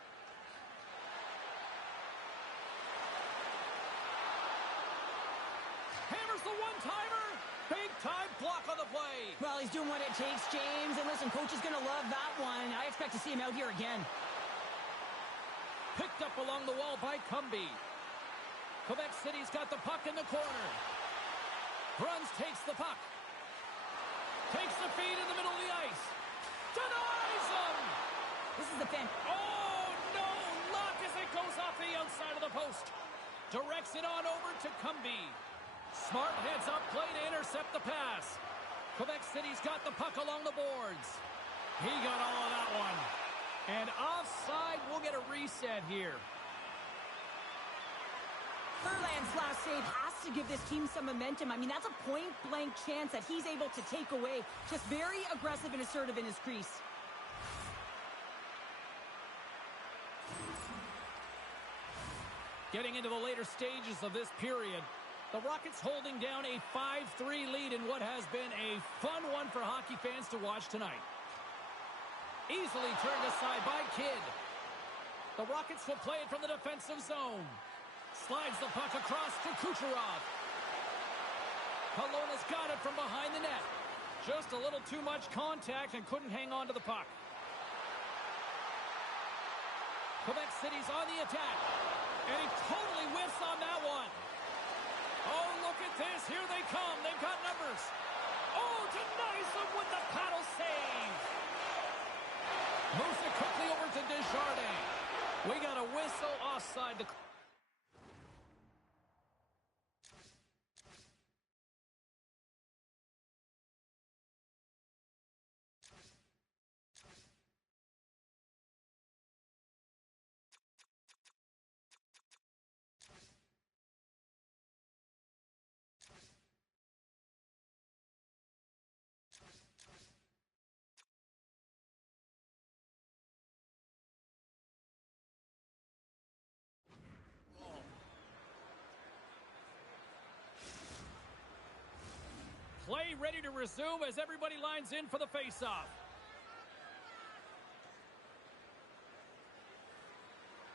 Hammers the one-timer. Big-time block on the play. Well, he's doing what it takes, James. And listen, coach is going to love that one. I expect to see him out here again. Picked up along the wall by Cumby. Quebec City's got the puck in the corner. Bruns takes the puck. Takes the feed in the middle of the ice. Denies him. This is the fin. Oh, no. Luck as it goes off the outside of the post. Directs it on over to Cumby. Smart heads-up play to intercept the pass. Quebec City's got the puck along the boards. He got all of that one. And offside, we'll get a reset here. Furlan's last save has to give this team some momentum. I mean, that's a point-blank chance that he's able to take away. Just very aggressive and assertive in his crease. Getting into the later stages of this period, the Rockets holding down a 5-3 lead in what has been a fun one for hockey fans to watch tonight. Easily turned aside by Kidd. The Rockets will play it from the defensive zone. Slides the puck across to Kucherov. Kelowna's got it from behind the net. Just a little too much contact and couldn't hang on to the puck. Quebec City's on the attack. And he totally whiffs on that one. Oh, look at this. Here they come. They've got numbers. Oh, denies them with the paddle save. Moves it quickly over to Desjardins. We got a whistle offside the... Play ready to resume as everybody lines in for the face-off.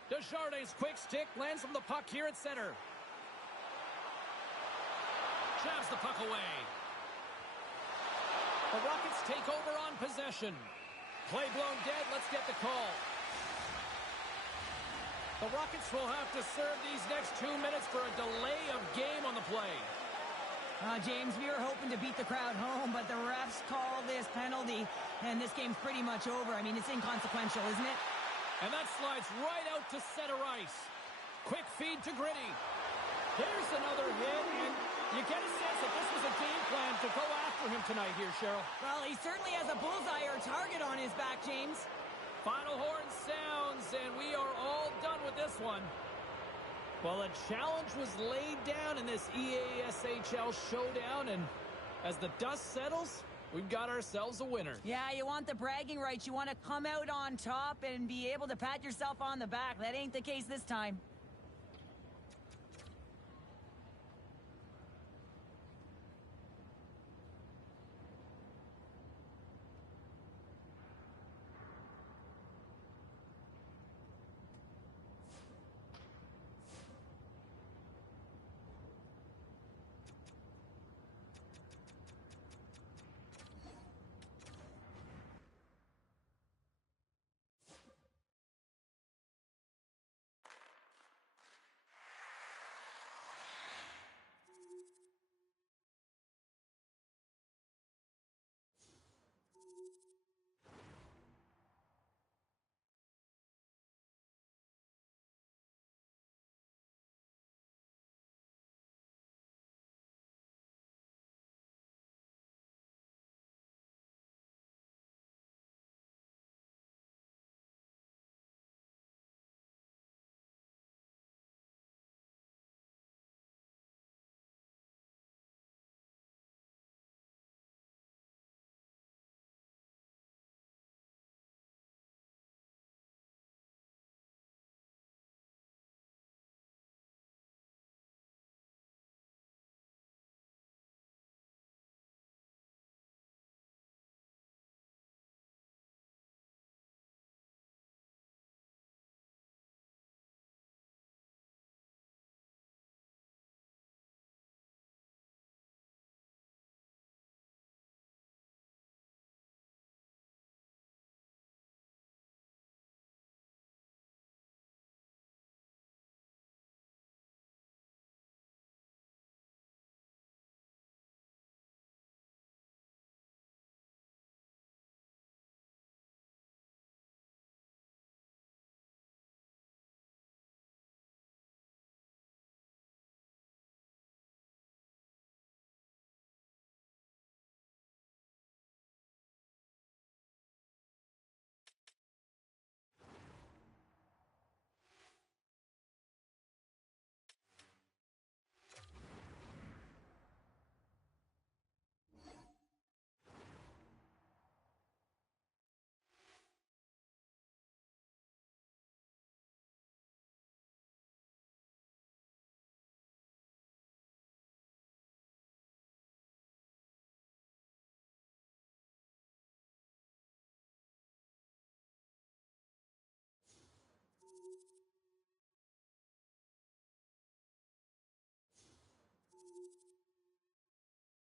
Desjardins' quick stick lands from the puck here at center. Jabs the puck away. The Rockets take over on possession. Play blown dead. Let's get the call. The Rockets will have to serve these next 2 minutes for a delay of game on the play. James, we were hoping to beat the crowd home, but the refs call this penalty, and this game's pretty much over. I mean, it's inconsequential, isn't it? And that slides right out to center ice. Quick feed to Gritty. There's another hit, and you get a sense that this was a game plan to go after him tonight here, Cheryl. Well, he certainly has a bullseye or target on his back, James. Final horn sounds, and we are all done with this one. Well, a challenge was laid down in this EASHL showdown, and as the dust settles, we've got ourselves a winner. Yeah, you want the bragging rights. You want to come out on top and be able to pat yourself on the back. That ain't the case this time.